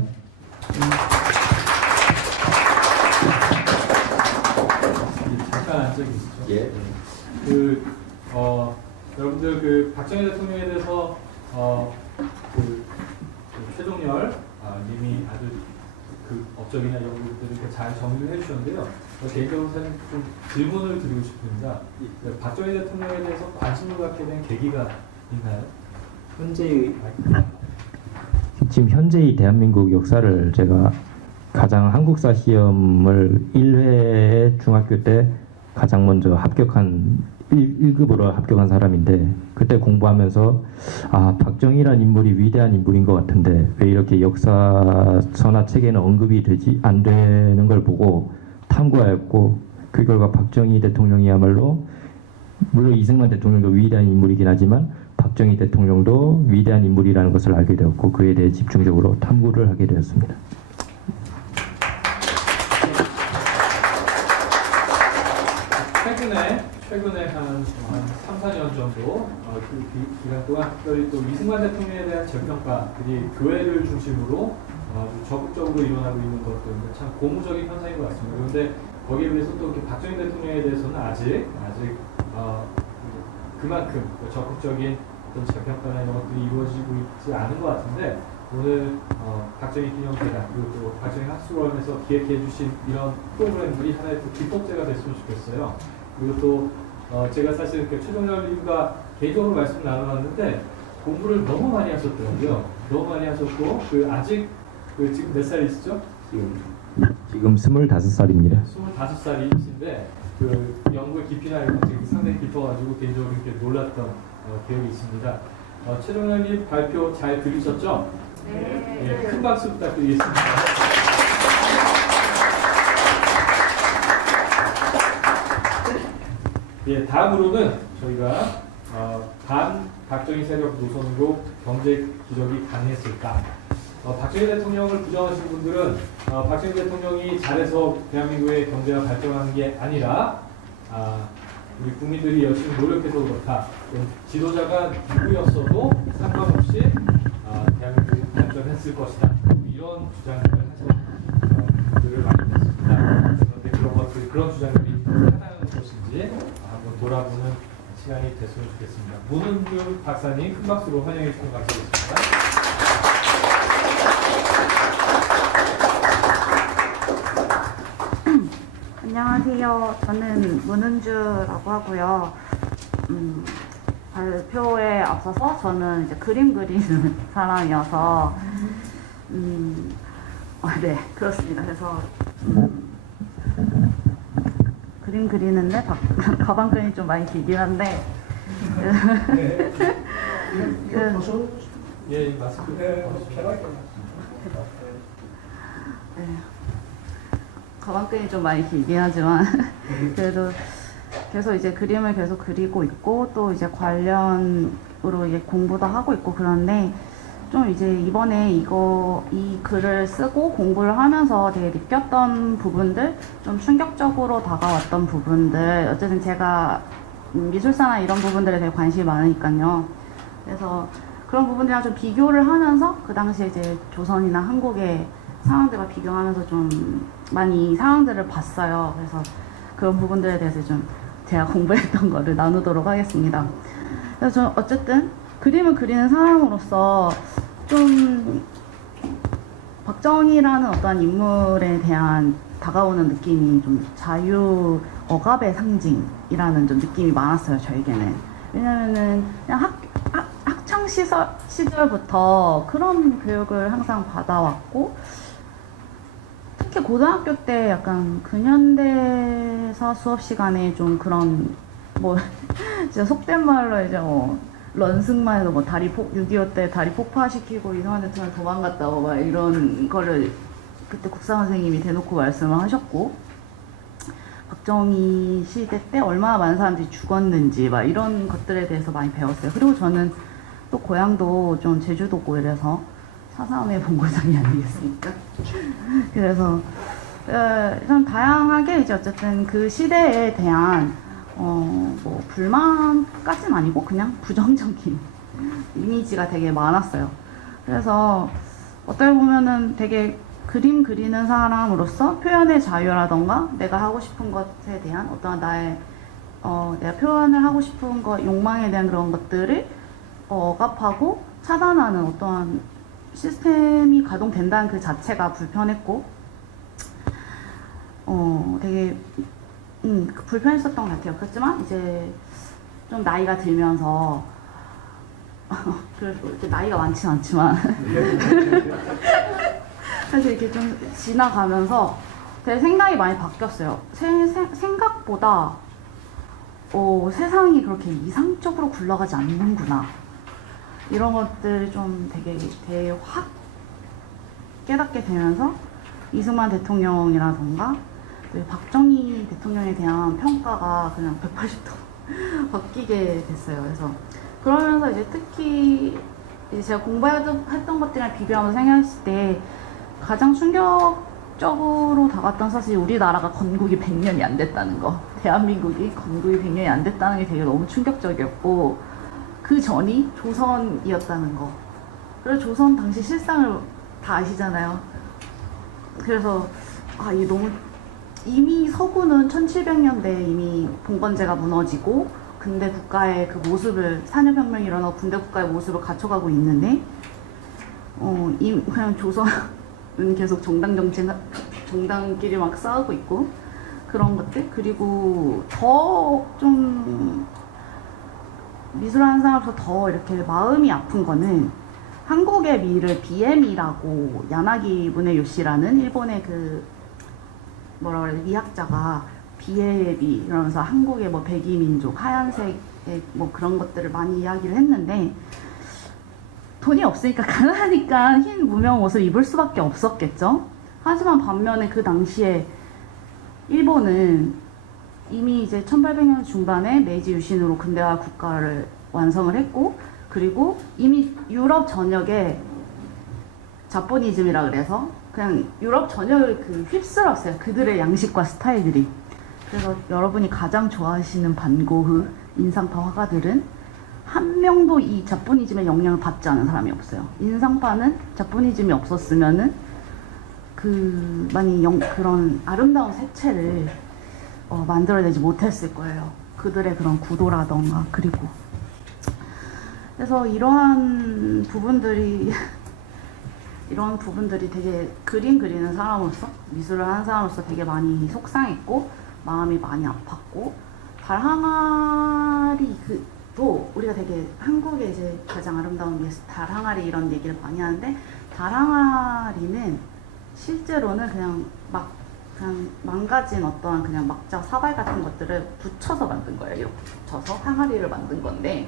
잠깐 앉아 계시죠? 예. 여러분들 박정희 대통령에 대해서 최동열 님이 아주 업적이나 이런 부분들을 이렇게 잘 정리를 해주셨는데요. 개인적으로 사실 좀 질문을 드리고 싶습니다. 박정희 대통령에 대해서 관심을 갖게 된 계기가 있나요? 지금 현재의 대한민국 역사를 제가 가장 한국사 시험을 1회 중학교 때 가장 먼저 합격한 1급으로 합격한 사람인데 그때 공부하면서 박정희란 인물이 위대한 인물인 것 같은데 왜 이렇게 역사서나 책에는 언급이 안 되는 걸 보고 탐구하였고 그 결과 박정희 대통령이야말로 물론 이승만 대통령도 위대한 인물이긴 하지만 박정희 대통령도 위대한 인물이라는 것을 알게 되었고 그에 대해 집중적으로 탐구를 하게 되었습니다. 최근에 한 3, 4년 정도 그 기간 동안 특별히 또 이승만 대통령에 대한 재평가들이 교회를 중심으로 적극적으로 일어나고 있는 것들 참 고무적인 현상인 것 같습니다. 그런데 거기에 비해서 또 이렇게 박정희 대통령에 대해서는 아직 그만큼 적극적인 어떤 재평가나 이런 것들이 이루어지고 있지 않은 것 같은데 오늘 박정희 기념회나 그리고 또 박정희 학술원에서 기획해 주신 이런 프로그램들이 하나의 또 기법제가 됐으면 좋겠어요. 그리고 또 제가 사실 최동열님과 개인적으로 말씀 나눠봤는데 공부를 너무 많이 하셨더라고요. 너무 많이 하셨고 아직 지금 몇 살이시죠? 지금 25살입니다. 25살이신데 연구의 깊이나 이런 거 지금 상당히 깊어가지고 개인적으로 이렇게 놀랐던 기억이 있습니다. 최종현님 발표 잘 들으셨죠? 네. 예, 큰 박수 부탁드리겠습니다. 예, 다음으로는 저희가 반 박정희 세력 노선으로 경제 기적이 가능했을까? 박정희 대통령을 부정하시는 분들은 박정희 대통령이 잘해서 대한민국의 경제가 발전하는 게 아니라 우리 국민들이 열심히 노력해서 그렇다. 지도자가 누구였어도 상관없이 대한민국이 발전했을 것이다. 이런 주장을 해서 글을 많이 냈습니다. 그런데 그런 주장들이 타당한 것인지 한번 돌아보는 시간이 됐으면 좋겠습니다. 문은주 박사님 큰 박수로 환영해 주시면 감사하겠습니다. 안녕하세요. 저는 문은주라고 하고요. 발표에 앞서서 저는 이제 그림 그리는 사람이어서 네, 그렇습니다. 그래서 그림 그리는데 가방끈이 좀 많이 길긴 한데 예, 마스크 편하게. 가방끈이 좀 많이 길긴 하지만 그래도 계속 이제 그림을 계속 그리고 있고 또 이제 관련으로 이제 공부도 하고 있고 그런데 좀 이제 이번에 이 글을 쓰고 공부를 하면서 되게 느꼈던 부분들, 좀 충격적으로 다가왔던 부분들, 어쨌든 제가 미술사나 이런 부분들에 되게 관심이 많으니까요. 그래서 그런 부분들이랑 좀 비교를 하면서 그 당시에 이제 조선이나 한국의 상황들과 비교하면서 좀 많이 상황들을 봤어요. 그래서 그런 부분들에 대해서 좀 제가 공부했던 거를 나누도록 하겠습니다. 그래서 저는 어쨌든 그림을 그리는 사람으로서 좀 박정희라는 어떤 인물에 대한 다가오는 느낌이 좀 자유 억압의 상징이라는 좀 느낌이 많았어요, 저에게는. 왜냐면은 그냥 학창 시절부터 그런 교육을 항상 받아왔고, 특히 고등학교 때 약간 근현대사 수업 시간에 좀 그런 진짜 속된 말로 이제 런승만 해도 6.25 때 다리 폭파시키고 이상한 데처럼 도망갔다고 막 이런 거를 그때 국사 선생님이 대놓고 말씀을 하셨고, 박정희 시대 때 얼마나 많은 사람들이 죽었는지 막 이런 것들에 대해서 많이 배웠어요. 그리고 저는 또 고향도 좀 제주도고 이래서 4.3의 본고장이 아니겠습니까? 그래서 좀 다양하게 이제 어쨌든 그 시대에 대한 불만까지는 아니고 그냥 부정적인 이미지가 되게 많았어요. 그래서 어떻게 보면은 되게 그림 그리는 사람으로서 표현의 자유라던가 내가 하고 싶은 것에 대한 어떠한 나의 내가 표현을 하고 싶은 것, 욕망에 대한 그런 것들을 억압하고 차단하는 어떠한 시스템이 가동된다는 그 자체가 불편했고 되게 불편했었던 것 같아요. 그렇지만 이제 좀 나이가 들면서 이렇게 나이가 많지는 않지만 사실 이렇게 좀 지나가면서 제 생각이 많이 바뀌었어요. 생각보다 세상이 그렇게 이상적으로 굴러가지 않는구나. 이런 것들 좀 되게 확 깨닫게 되면서 이승만 대통령이라던가 박정희 대통령에 대한 평가가 그냥 180도 바뀌게 됐어요. 그래서 그러면서 이제 특히 이제 제가 공부했던 것들이랑 비교하면서 생각했을 때 가장 충격적으로 다가왔던 사실 우리나라가 건국이 100년이 안 됐다는 거. 대한민국이 건국이 100년이 안 됐다는 게 되게 너무 충격적이었고, 그 전이 조선이었다는 거. 그래서 조선 당시 실상을 다 아시잖아요. 그래서 이게 너무 이미 서구는 1700년대에 이미 봉건제가 무너지고 근대 국가의 그 모습을, 산업혁명이 일어나고 군대 국가의 모습을 갖춰가고 있는데 그냥 조선은 계속 정당끼리 막 싸우고 있고 그런 것들. 그리고 더 좀 미술하는 사람으로서 더 이렇게 마음이 아픈 거는 한국의 미를 BM이라고 야나기 무네요시라는 일본의 그 뭐라 그래 미학자가 비애의 미 이러면서 한국의 뭐 백이민족 하얀색의 뭐 그런 것들을 많이 이야기를 했는데 돈이 없으니까 가난하니까 흰 무명 옷을 입을 수밖에 없었겠죠. 하지만 반면에 그 당시에 일본은 이미 이제 1800년 중반에 메이지 유신으로 근대화 국가를 완성을 했고 그리고 이미 유럽 전역에 자포니즘이라 그래서 그냥 유럽 전역을 그 휩쓸었어요. 그들의 양식과 스타일들이. 그래서 여러분이 가장 좋아하시는 반 고흐, 인상파 화가들은 한 명도 이 자포니즘의 영향을 받지 않은 사람이 없어요. 인상파는 자포니즘이 없었으면은 그런 아름다운 색채를 만들어내지 못했을 거예요. 그들의 그런 구도라던가 그리고 그래서 이러한 부분들이 되게 그림 그리는 사람으로서 미술을 하는 사람으로서 되게 많이 속상했고 마음이 많이 아팠고 달항아리 또 우리가 되게 한국의 이제 가장 아름다운 예술 달항아리 이런 얘기를 많이 하는데 달항아리는 실제로는 그냥 망가진 어떠한 그냥 막자 사발 같은 것들을 붙여서 만든 거예요. 이렇게 붙여서 항아리를 만든 건데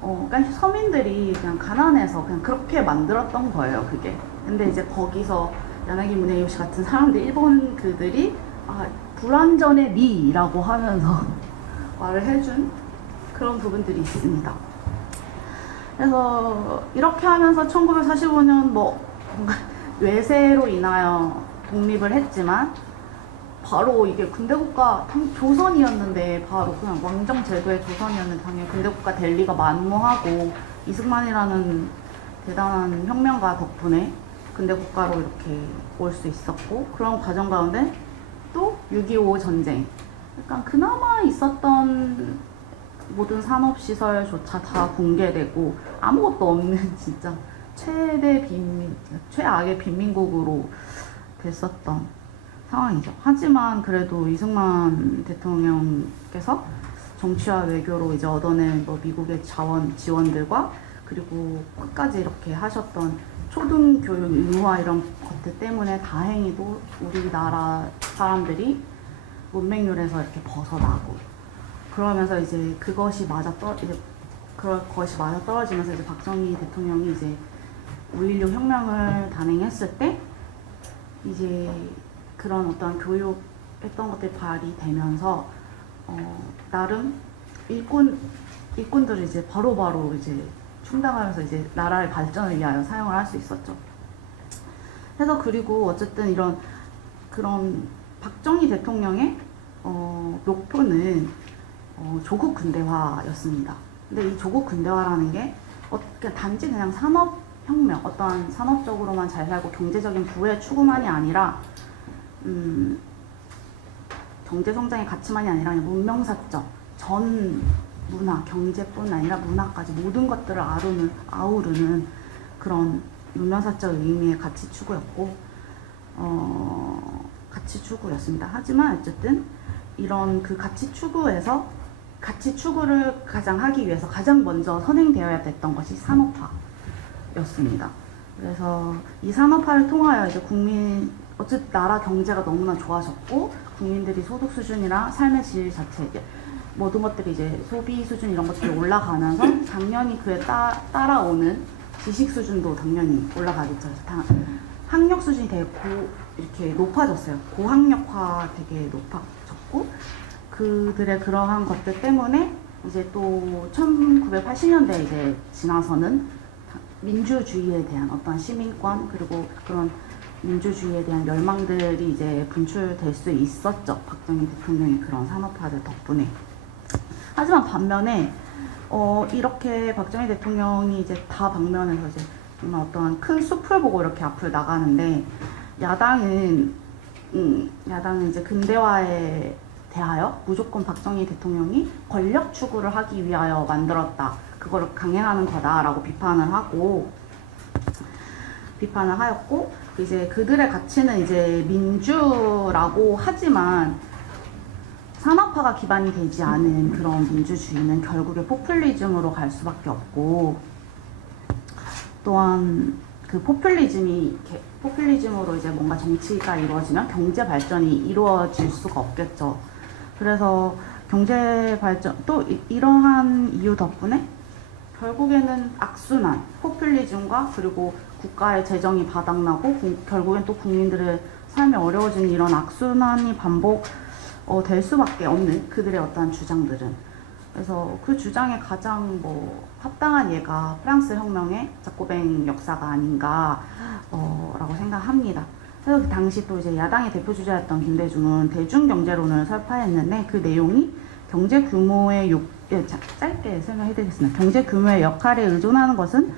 그러니까 서민들이 그냥 가난해서 그냥 그렇게 만들었던 거예요, 그게. 근데 이제 거기서 야나기 무네요시 같은 사람들, 일본 그들이 불완전의 미라고 하면서 말을 해준 그런 부분들이 있습니다. 그래서 이렇게 하면서 1945년 외세로 인하여 독립을 했지만 바로 이게 군대국가 조선이었는데 바로 그냥 왕정 제도의 조선이었는데 당연히 군대국가 될 리가 만무하고 이승만이라는 대단한 혁명가 덕분에 군대국가로 이렇게 올 수 있었고 그런 과정 가운데 또 6.25 전쟁 그러니까 그나마 있었던 모든 산업시설조차 다 붕괴되고 아무것도 없는 진짜 최악의 빈민국으로 됐었던 상황이죠. 하지만 그래도 이승만 대통령께서 정치와 외교로 이제 얻어낸 미국의 지원들과 그리고 끝까지 이렇게 하셨던 초등교육 의무화 이런 것들 때문에 다행히도 우리나라 사람들이 문맹률에서 이렇게 벗어나고 그러면서 이제 그것이 맞아 떨어지면서 이제 박정희 대통령이 이제 5.16 혁명을 단행했을 때 이제 그런 어떤 교육했던 것들이 발휘되면서 나름 일꾼들을 이제 바로바로 이제 충당하면서 이제 나라의 발전을 위하여 사용을 할 수 있었죠. 그래서 그리고 어쨌든 그런 박정희 대통령의 목표는 조국 근대화였습니다. 근데 이 조국 근대화라는 게 단지 그냥 산업혁명, 어떠한 산업적으로만 잘 살고 경제적인 부의 추구만이 아니라 경제성장의 가치만이 아니라 문명사적, 전 문화, 경제뿐 아니라 문화까지 모든 것들을 아우르는 그런 문명사적 의미의 가치 추구였습니다. 하지만 어쨌든 이런 그 가치 추구를 가장 하기 위해서 가장 먼저 선행되어야 됐던 것이 산업화였습니다. 그래서 이 산업화를 통하여 이제 어쨌든 나라 경제가 너무나 좋아졌고 국민들이 소득 수준이나 삶의 질 자체 모든 것들이 이제 소비 수준 이런 것들이 올라가면서 당연히 그에 따라오는 지식 수준도 당연히 올라가겠죠. 학력 수준이 되게 이렇게 높아졌어요. 고학력화 되게 높아졌고 그들의 그러한 것들 때문에 이제 또 1980년대 이제 지나서는 민주주의에 대한 어떤 시민권 그리고 그런 민주주의에 대한 열망들이 이제 분출될 수 있었죠. 박정희 대통령의 그런 산업화들 덕분에. 하지만 반면에 이렇게 박정희 대통령이 이제 다 방면에서 이제 정말 어떠한 큰 숲을 보고 이렇게 앞을 나가는데 야당은 이제 근대화에 대하여 무조건 박정희 대통령이 권력 추구를 하기 위하여 만들었다. 그거를 강행하는 거다라고 비판을 하였고 이제 그들의 가치는 이제 민주라고 하지만 산업화가 기반이 되지 않은 그런 민주주의는 결국에 포퓰리즘으로 갈 수밖에 없고, 또한 그 포퓰리즘으로 이제 뭔가 정치가 이루어지면 경제 발전이 이루어질 수가 없겠죠. 그래서 경제 발전 또 이러한 이유 덕분에 결국에는 악순환, 포퓰리즘과 그리고 국가의 재정이 바닥나고 결국엔 또 국민들의 삶이 어려워지는 이런 악순환이 될 수밖에 없는 그들의 어떠한 주장들은. 그래서 그 주장의 가장 합당한 예가 프랑스 혁명의 자코뱅 역사가 아닌가 라고 생각합니다. 그래서 그 당시 또 이제 야당의 대표 주자였던 김대중은 대중경제론을 설파했는데 그 내용이 경제 규모의 짧게 설명해드리겠습니다. 경제 규모의 역할에 의존하는 것은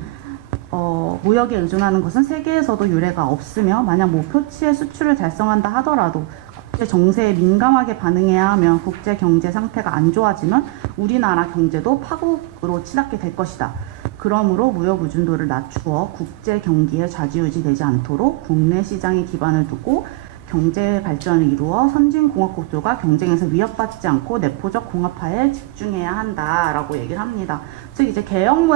무역에 의존하는 것은 세계에서도 유례가 없으며 만약 목표치의 수출을 달성한다 하더라도 국제 정세에 민감하게 반응해야 하며 국제 경제 상태가 안 좋아지면 우리나라 경제도 파국으로 치닫게 될 것이다. 그러므로 무역 의존도를 낮추어 국제 경기에 좌지우지되지 않도록 국내 시장에 기반을 두고 경제 발전을 이루어 선진 공업국들과 경쟁에서 위협받지 않고 내포적 공업화에 집중해야 한다라고 얘기를 합니다. 즉 이제 개혁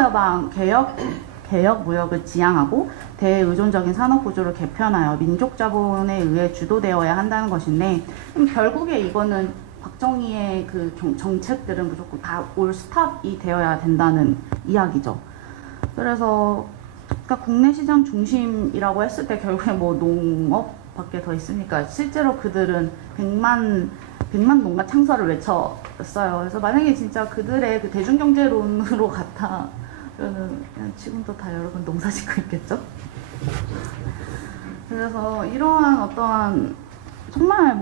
무역을 지향하고 대의존적인 산업 구조를 개편하여 민족 자본에 의해 주도되어야 한다는 것인데, 결국에 이거는 박정희의 그 정책들은 무조건 다 올 스탑이 되어야 된다는 이야기죠. 그래서 그러니까 국내 시장 중심이라고 했을 때 결국에 농업밖에 더 있으니까 실제로 그들은 100만 농가 창설을 외쳤어요. 그래서 만약에 진짜 그들의 그 대중경제론으로 같아 그러면 지금도 다 여러분 농사 짓고 있겠죠? 그래서 이러한 어떠한 정말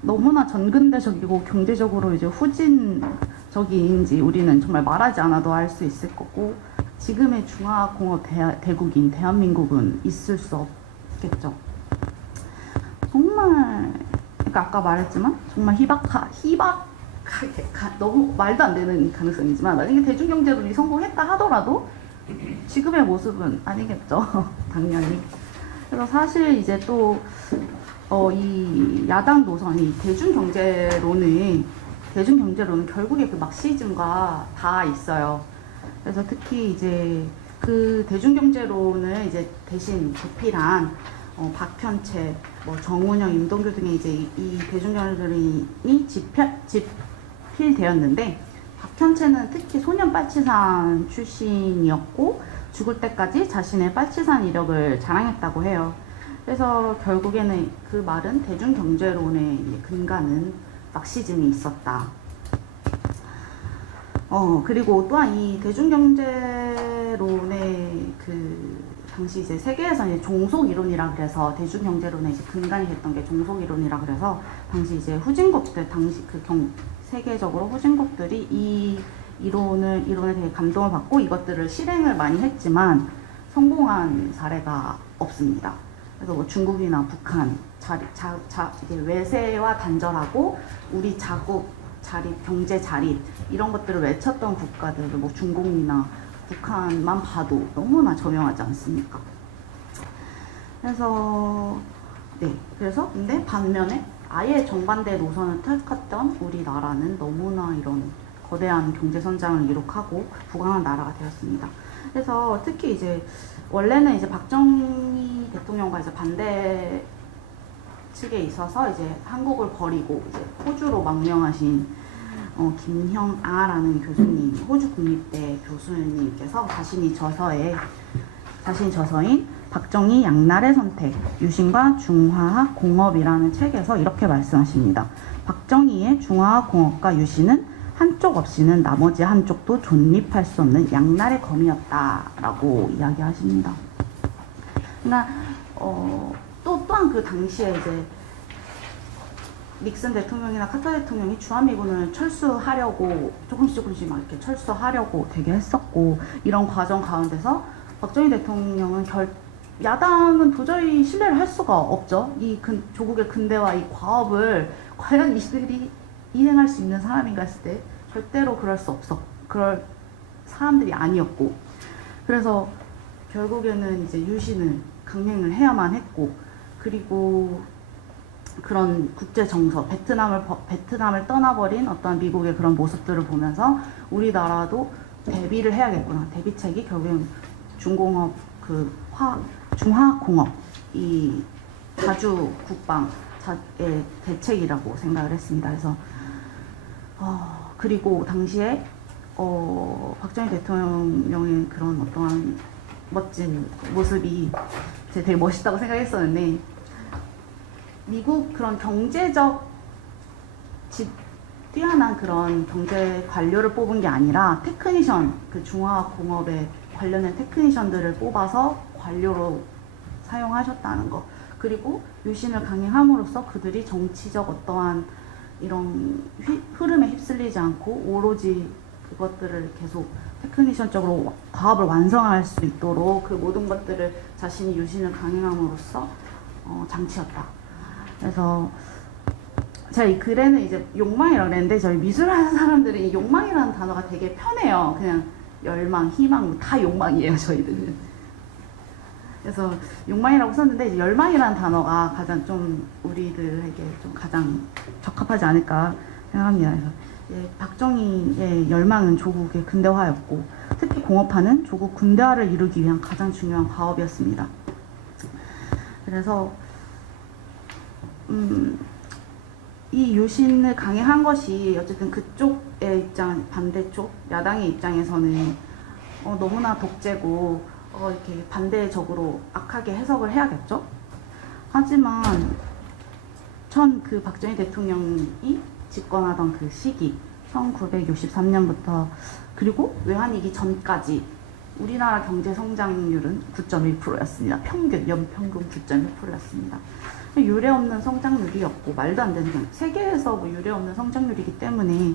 너무나 전근대적이고 경제적으로 이제 후진적인지 우리는 정말 말하지 않아도 알 수 있을 거고, 지금의 중화공업 대국인 대한민국은 있을 수 없겠죠. 정말 그러니까 아까 말했지만 정말 희박하게 너무 말도 안 되는 가능성이지만 만약에 대중경제론이 성공했다 하더라도 지금의 모습은 아니겠죠. 당연히. 그래서 사실 이제 또 이 야당 노선이 대중경제론은 결국에 그 막시즘과 다 있어요. 그래서 특히 이제 그 대중경제론을 이제 대신 도필한 박현채, 정운영, 임동규 등의 이제 이 대중경제론이 집필되었는데, 박현채는 특히 소년 빨치산 출신이었고 죽을 때까지 자신의 빨치산 이력을 자랑했다고 해요. 그래서 결국에는 그 말은 대중경제론의 근간은 막시즘이 있었다. 그리고 또한 이 대중경제론의 그 당시 이제 세계에서 이제 종속이론이라 그래서 대중경제론의 이제 근간이 됐던 게 종속이론이라 그래서 당시 이제 후진국들 세계적으로 후진국들이 이 이론에 되게 감동을 받고 이것들을 실행을 많이 했지만 성공한 사례가 없습니다. 그래서 중국이나 북한 이게 외세와 단절하고 우리 자국 자립, 경제 자립 이런 것들을 외쳤던 국가들, 중국이나 북한만 봐도 너무나 저명하지 않습니까? 그래서 근데 반면에 아예 정반대 노선을 택했던 우리나라는 너무나 이런 거대한 경제 성장을 이룩하고 부강한 나라가 되었습니다. 그래서 특히 이제 원래는 이제 박정희 대통령과 이제 반대 측에 있어서 이제 한국을 버리고 이제 호주로 망명하신 김형아라는 교수님, 호주 국립대 교수님께서 자신이 저서인 박정희 양날의 선택, 유신과 중화학 공업이라는 책에서 이렇게 말씀하십니다. 박정희의 중화학 공업과 유신은 한쪽 없이는 나머지 한쪽도 존립할 수 없는 양날의 검이었다라고 이야기하십니다. 그러니까 또한 그 당시에 이제 닉슨 대통령이나 카터 대통령이 주한미군을 철수하려고 조금씩 막 이렇게 철수하려고 되게 했었고, 이런 과정 가운데서 박정희 대통령은 야당은 도저히 신뢰를 할 수가 없죠. 조국의 근대화 이 과업을 과연 이들이 이행할 수 있는 사람인가 했을 때 절대로 그럴 사람들이 아니었고, 그래서 결국에는 이제 유신을 강행을 해야만 했고, 그리고 그런 국제 정서, 베트남을 떠나버린 어떤 미국의 그런 모습들을 보면서 우리나라도 대비를 해야겠구나. 대비책이 결국엔 중공업, 중화공업, 이 자주 국방의 대책이라고 생각을 했습니다. 그래서 그리고 당시에 박정희 대통령의 그런 어떠한 멋진 모습이 제가 되게 멋있다고 생각했었는데, 미국 그런 경제적 뛰어난 그런 경제 관료를 뽑은 게 아니라 테크니션, 그 중화공업에 관련된 테크니션들을 뽑아서 관료로 사용하셨다는 거. 그리고 유신을 강행함으로써 그들이 정치적 어떠한 이런 흐름에 휩쓸리지 않고 오로지 그것들을 계속 테크니션적으로 과업을 완성할 수 있도록 그 모든 것들을 자신이 유신을 강행함으로써 장치였다. 그래서 제가 이 글에는 이제 욕망이라고 그랬는데, 저희 미술하는 사람들이 이 욕망이라는 단어가 되게 편해요. 그냥 열망, 희망 다 욕망이에요, 저희들은. 그래서 욕망이라고 썼는데, 이제 열망이라는 단어가 가장 좀 우리들에게 좀 가장 적합하지 않을까 생각합니다. 그래서 박정희의 열망은 조국의 근대화였고, 특히 공업화는 조국 근대화를 이루기 위한 가장 중요한 과업이었습니다. 그래서 이 유신을 강행한 것이 어쨌든 그쪽의 입장, 반대쪽 야당의 입장에서는 너무나 독재고 이렇게 반대적으로 악하게 해석을 해야겠죠. 하지만 그 박정희 대통령이 집권하던 그 시기 1963년부터 그리고 외환위기 전까지 우리나라 경제 성장률은 9.1%였습니다. 연평균 9.1%였습니다. 유례 없는 성장률이었고, 말도 안 되는, 세계에서 유례 없는 성장률이기 때문에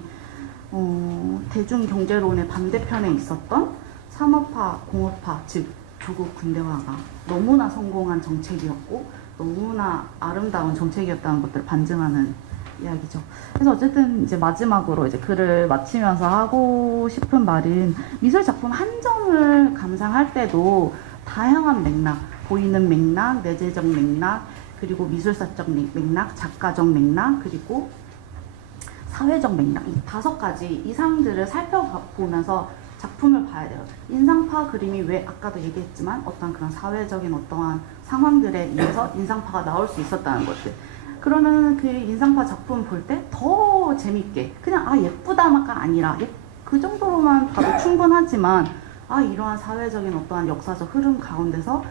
대중 경제론의 반대편에 있었던 산업화, 공업화, 즉 조국 근대화가 너무나 성공한 정책이었고 너무나 아름다운 정책이었다는 것들을 반증하는 이야기죠. 그래서 어쨌든 이제 마지막으로 이제 글을 마치면서 하고 싶은 말은, 미술 작품 한 점을 감상할 때도 다양한 맥락, 보이는 맥락, 내재적 맥락, 그리고 미술사적 맥락, 작가적 맥락, 그리고 사회적 맥락, 이 5가지 이상들을 살펴보면서 작품을 봐야 돼요. 인상파 그림이 왜 아까도 얘기했지만 어떤 그런 사회적인 어떠한 상황들에 의해서 인상파가 나올 수 있었다는 것들. 그러면 그 인상파 작품 볼 때 더 재밌게, 그냥 예쁘다가 아니라 그 정도로만 봐도 충분하지만 이러한 사회적인 어떠한 역사적 흐름 가운데서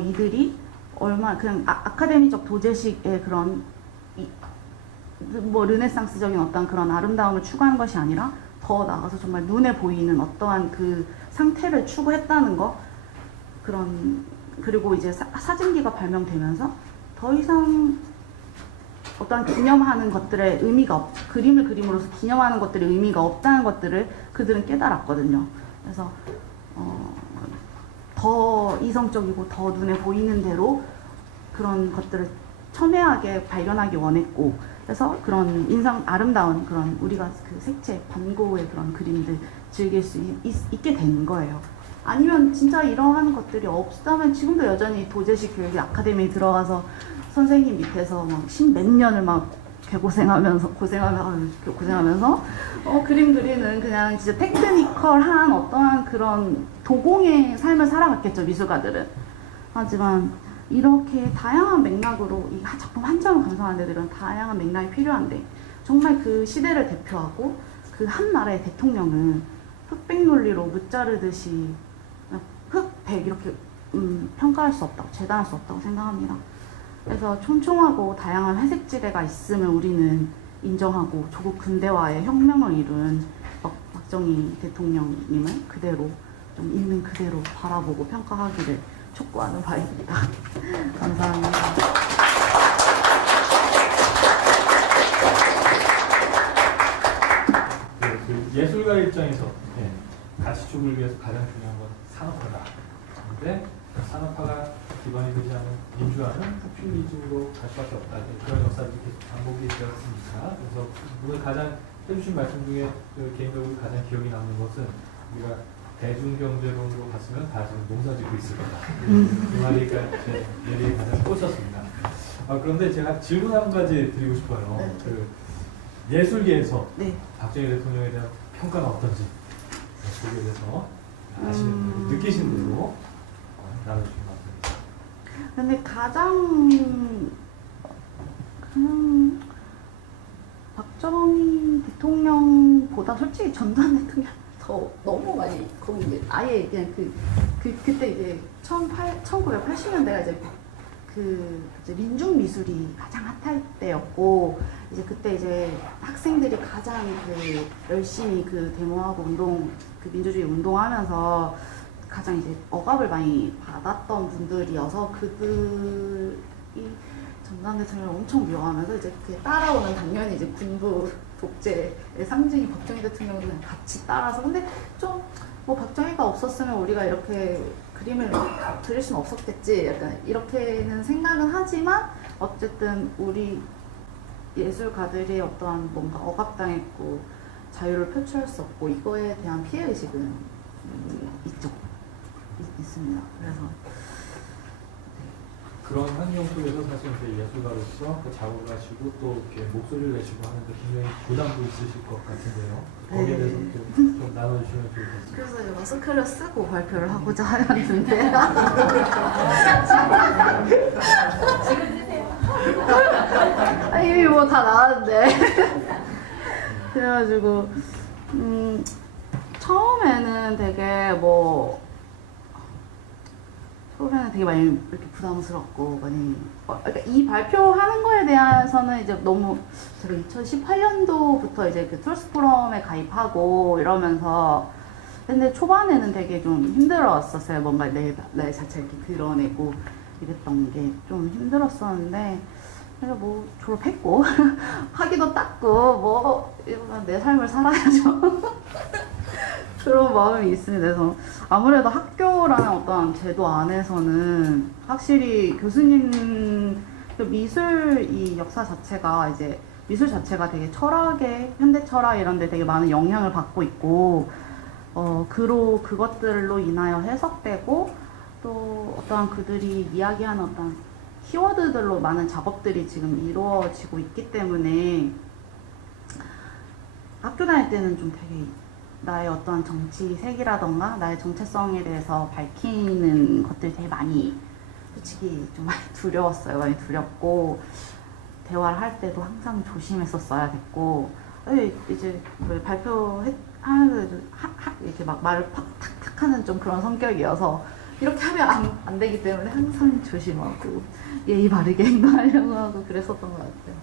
이들이 얼마나 그냥 아카데미적 도제식의 그런 르네상스적인 어떤 그런 아름다움을 추구하는 것이 아니라 더 나아가서 정말 눈에 보이는 어떠한 그 상태를 추구했다는 거, 그리고 이제 사진기가 발명되면서 더 이상 어떠한 기념하는 것들의 의미가 그림을 그림으로써 기념하는 것들의 의미가 없다는 것들을 그들은 깨달았거든요. 그래서 더 이성적이고 더 눈에 보이는 대로 그런 것들을 첨예하게 발견하기 원했고, 그래서 그런 아름다운 그런 우리가 그 색채, 반고의 그런 그림들 즐길 수 있게 된 거예요. 아니면 진짜 이러한 것들이 없다면 지금도 여전히 도제식 교육이 아카데미에 들어가서 선생님 밑에서 막 십몇 년을 막 고생하면서 그림 그리는 그냥 진짜 테크니컬한 어떠한 그런 도공의 삶을 살아갔겠죠, 미술가들은. 하지만 이렇게 다양한 맥락으로 이 작품 한 점을 감상하는 데는 다양한 맥락이 필요한데, 정말 그 시대를 대표하고 그 한 나라의 대통령은 흑백 논리로 무자르듯이 흑백 이렇게 평가할 수 없다고, 재단할 수 없다고 생각합니다. 그래서 촘촘하고 다양한 회색지대가 있음을 우리는 인정하고 조국 근대화의 혁명을 이룬 박정희 대통령님을 그대로 좀 있는 그대로 바라보고 평가하기를 촉구하는 바입니다. 감사합니다. 예술가 입장에서 가치축을 위해서 가장 중요한 건 산업화다. 그런데 산업화가 기반이 되지 않은 민주화는 포퓰리즘으로 갈 수밖에 없다. 그런 역사들이 계속 반복이 되었으니까. 그래서 오늘 가장 해주신 말씀 중에 개인적으로 가장 기억이 남는 것은, 우리가 대중경제론으로 갔으면 다 지금 농사 짓고 있을 거다. 그 말이 제 가장 꽂혔습니다. 그런데 제가 질문 한 가지 드리고 싶어요. 네. 그 예술계에서 네. 박정희 대통령에 대한 평가는 어떤지 거기에 대해서 아시는 분, 느끼신 대로 나눠주시면 감사합니다. 근데 가장 그냥 박정희 대통령보다 솔직히 전두환 대통령 더 너무 많이 거기 이제 아예 그냥 그때 이제 1980년대가 이제 민중 미술이 가장 핫할 때였고 이제 그때 이제 학생들이 가장 열심히 데모하고 민주주의 운동하면서 가장 이제 억압을 많이 받았던 분들이어서 그들이 전두환 대통령을 엄청 미워하면서 이제 따라오는 당연히 이제 군부 독재의 상징이 박정희 대통령도 같이 따라서 근데 좀 뭐 박정희가 없었으면 우리가 이렇게 그림을 그릴 수는 없었겠지 약간 이렇게는 생각은 하지만 어쨌든 우리 예술가들이 어떠한 뭔가 억압당했고 자유를 표출할 수 없고 이거에 대한 피해의식은 있습니다. 그래서 그런 환경 속에서 사실 이제 예술가로서 작업을 하시고 또 이렇게 목소리를 내시고 하는데 굉장히 부담도 있으실 것 같은데요. 거기에 대해서 좀 나눠주시면 좋을 것 같습니다. 그래서 이제 마스크를 쓰고 발표를 하고자 하였는데 이미 뭐 다 나왔는데 그래가지고 처음에는 되게 처음에는 되게 많이 이렇게 부담스럽고 많이 그러니까 이 발표하는 거에 대해서는 이제 너무 제가 2018년도부터 이제 트루스 포럼에 가입하고 이러면서 근데 초반에는 되게 좀 힘들었었어요. 뭔가 내 자체 이렇게 드러내고 이랬던 게 좀 힘들었었는데 그래서 뭐 졸업했고 학위도 땄고 이러면 내 삶을 살아야죠. 그런 마음이 있습니다. 그래서 아무래도 학교라는 어떤 제도 안에서는 확실히 교수님 미술 이 역사 자체가 이제 미술 자체가 되게 철학에 현대 철학 이런 데 되게 많은 영향을 받고 있고 그것들로 인하여 해석되고 또 어떠한 그들이 이야기하는 어떤 키워드들로 많은 작업들이 지금 이루어지고 있기 때문에 학교 다닐 때는 좀 되게 나의 어떤 정치색이라던가 나의 정체성에 대해서 밝히는 것들이 되게 많이 솔직히 좀 많이 두려웠어요. 많이 두렵고 대화를 할 때도 항상 조심했었어야 됐고 이제 발표하면서 이렇게 막 말을 팍탁탁 하는 좀 그런 성격이어서 이렇게 하면 안 되기 때문에 항상 조심하고 예의 바르게 행동하려고 하고 그랬었던 것 같아요.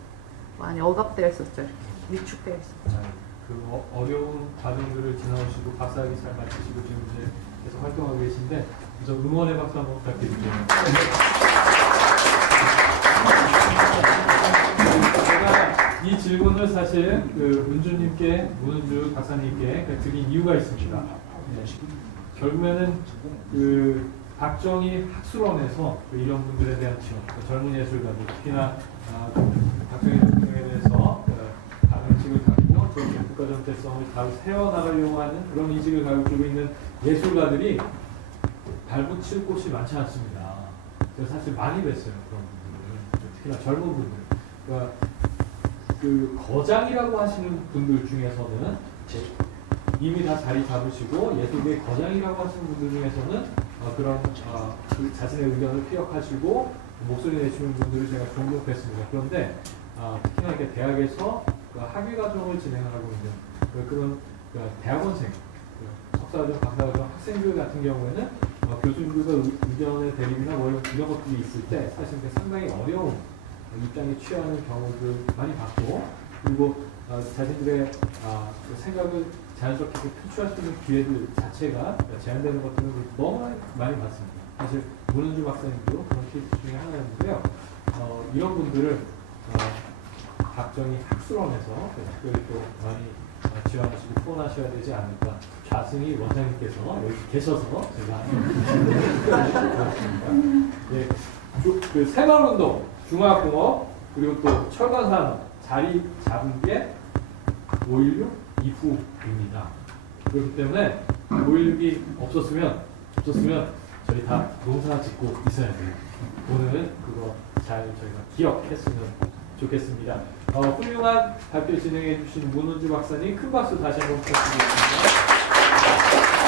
많이 억압되어 있었죠. 이렇게 위축되어 있었죠. 그 어려운 과정들을 지나오시고 박사학위 잘 마치시고 지금 이제 계속 활동하고 계신데 저 응원의 박수 한번 부탁드릴게요. 제가 이 질문을 사실 은주님께 문은주 박사님께 드린 이유가 있습니다. 네. 결국에는 박정희 학술원에서 이런 분들에 대한 지원, 젊은 예술가들 특히나 박정희 대통령에 대해서 인식을 갖고 또 국가 정체성을 잘 세워나가려고 하는 그런 인식을 가지고 있는 예술가들이 발붙일 곳이 많지 않습니다. 그래서 사실 많이 뵀어요. 그런 분들을. 특히나 젊은 분들. 그러니까 거장이라고 하시는 분들 중에서는 이미 다 자리 잡으시고 예술계 거장이라고 하시는 분들 중에서는 그런 자신의 의견을 피력하시고 목소리 내시는 분들을 제가 종종 뵀습니다. 그런데 특히나 이렇게 대학에서 학위 과정을 진행하고 있는 그런 대학원생, 석사과정, 박사과정 학생들 같은 경우에는 교수님들과 의견의 대립이나 이런 것들이 있을 때 사실 상당히 어려운 입장에 취하는 경우들 많이 봤고 그리고 자신들의 생각을 자연스럽게 표출할 수 있는 기회들 자체가 제한되는 것들은 너무 많이 봤습니다. 사실 문은주 박사님도 그런 케이스 중에 하나였는데요. 이런 분들을 박정희 학술원에서 특별히 또 많이 지원하시고 후원하셔야 되지 않을까. 좌승희 원장님께서 여기 계셔서 제가 예, 그 새마을운동, 중화학공업 그리고 또 철관산업 자리 잡은 게 5.16 이후입니다. 그렇기 때문에 5.16이 없었으면 저희 다 농사 짓고 있어야 돼요. 오늘은 그거 잘 저희가 기억했으면 좋겠습니다. 훌륭한 발표 진행해 주신 문은주 박사님 큰 박수 다시 한번 부탁드리겠습니다.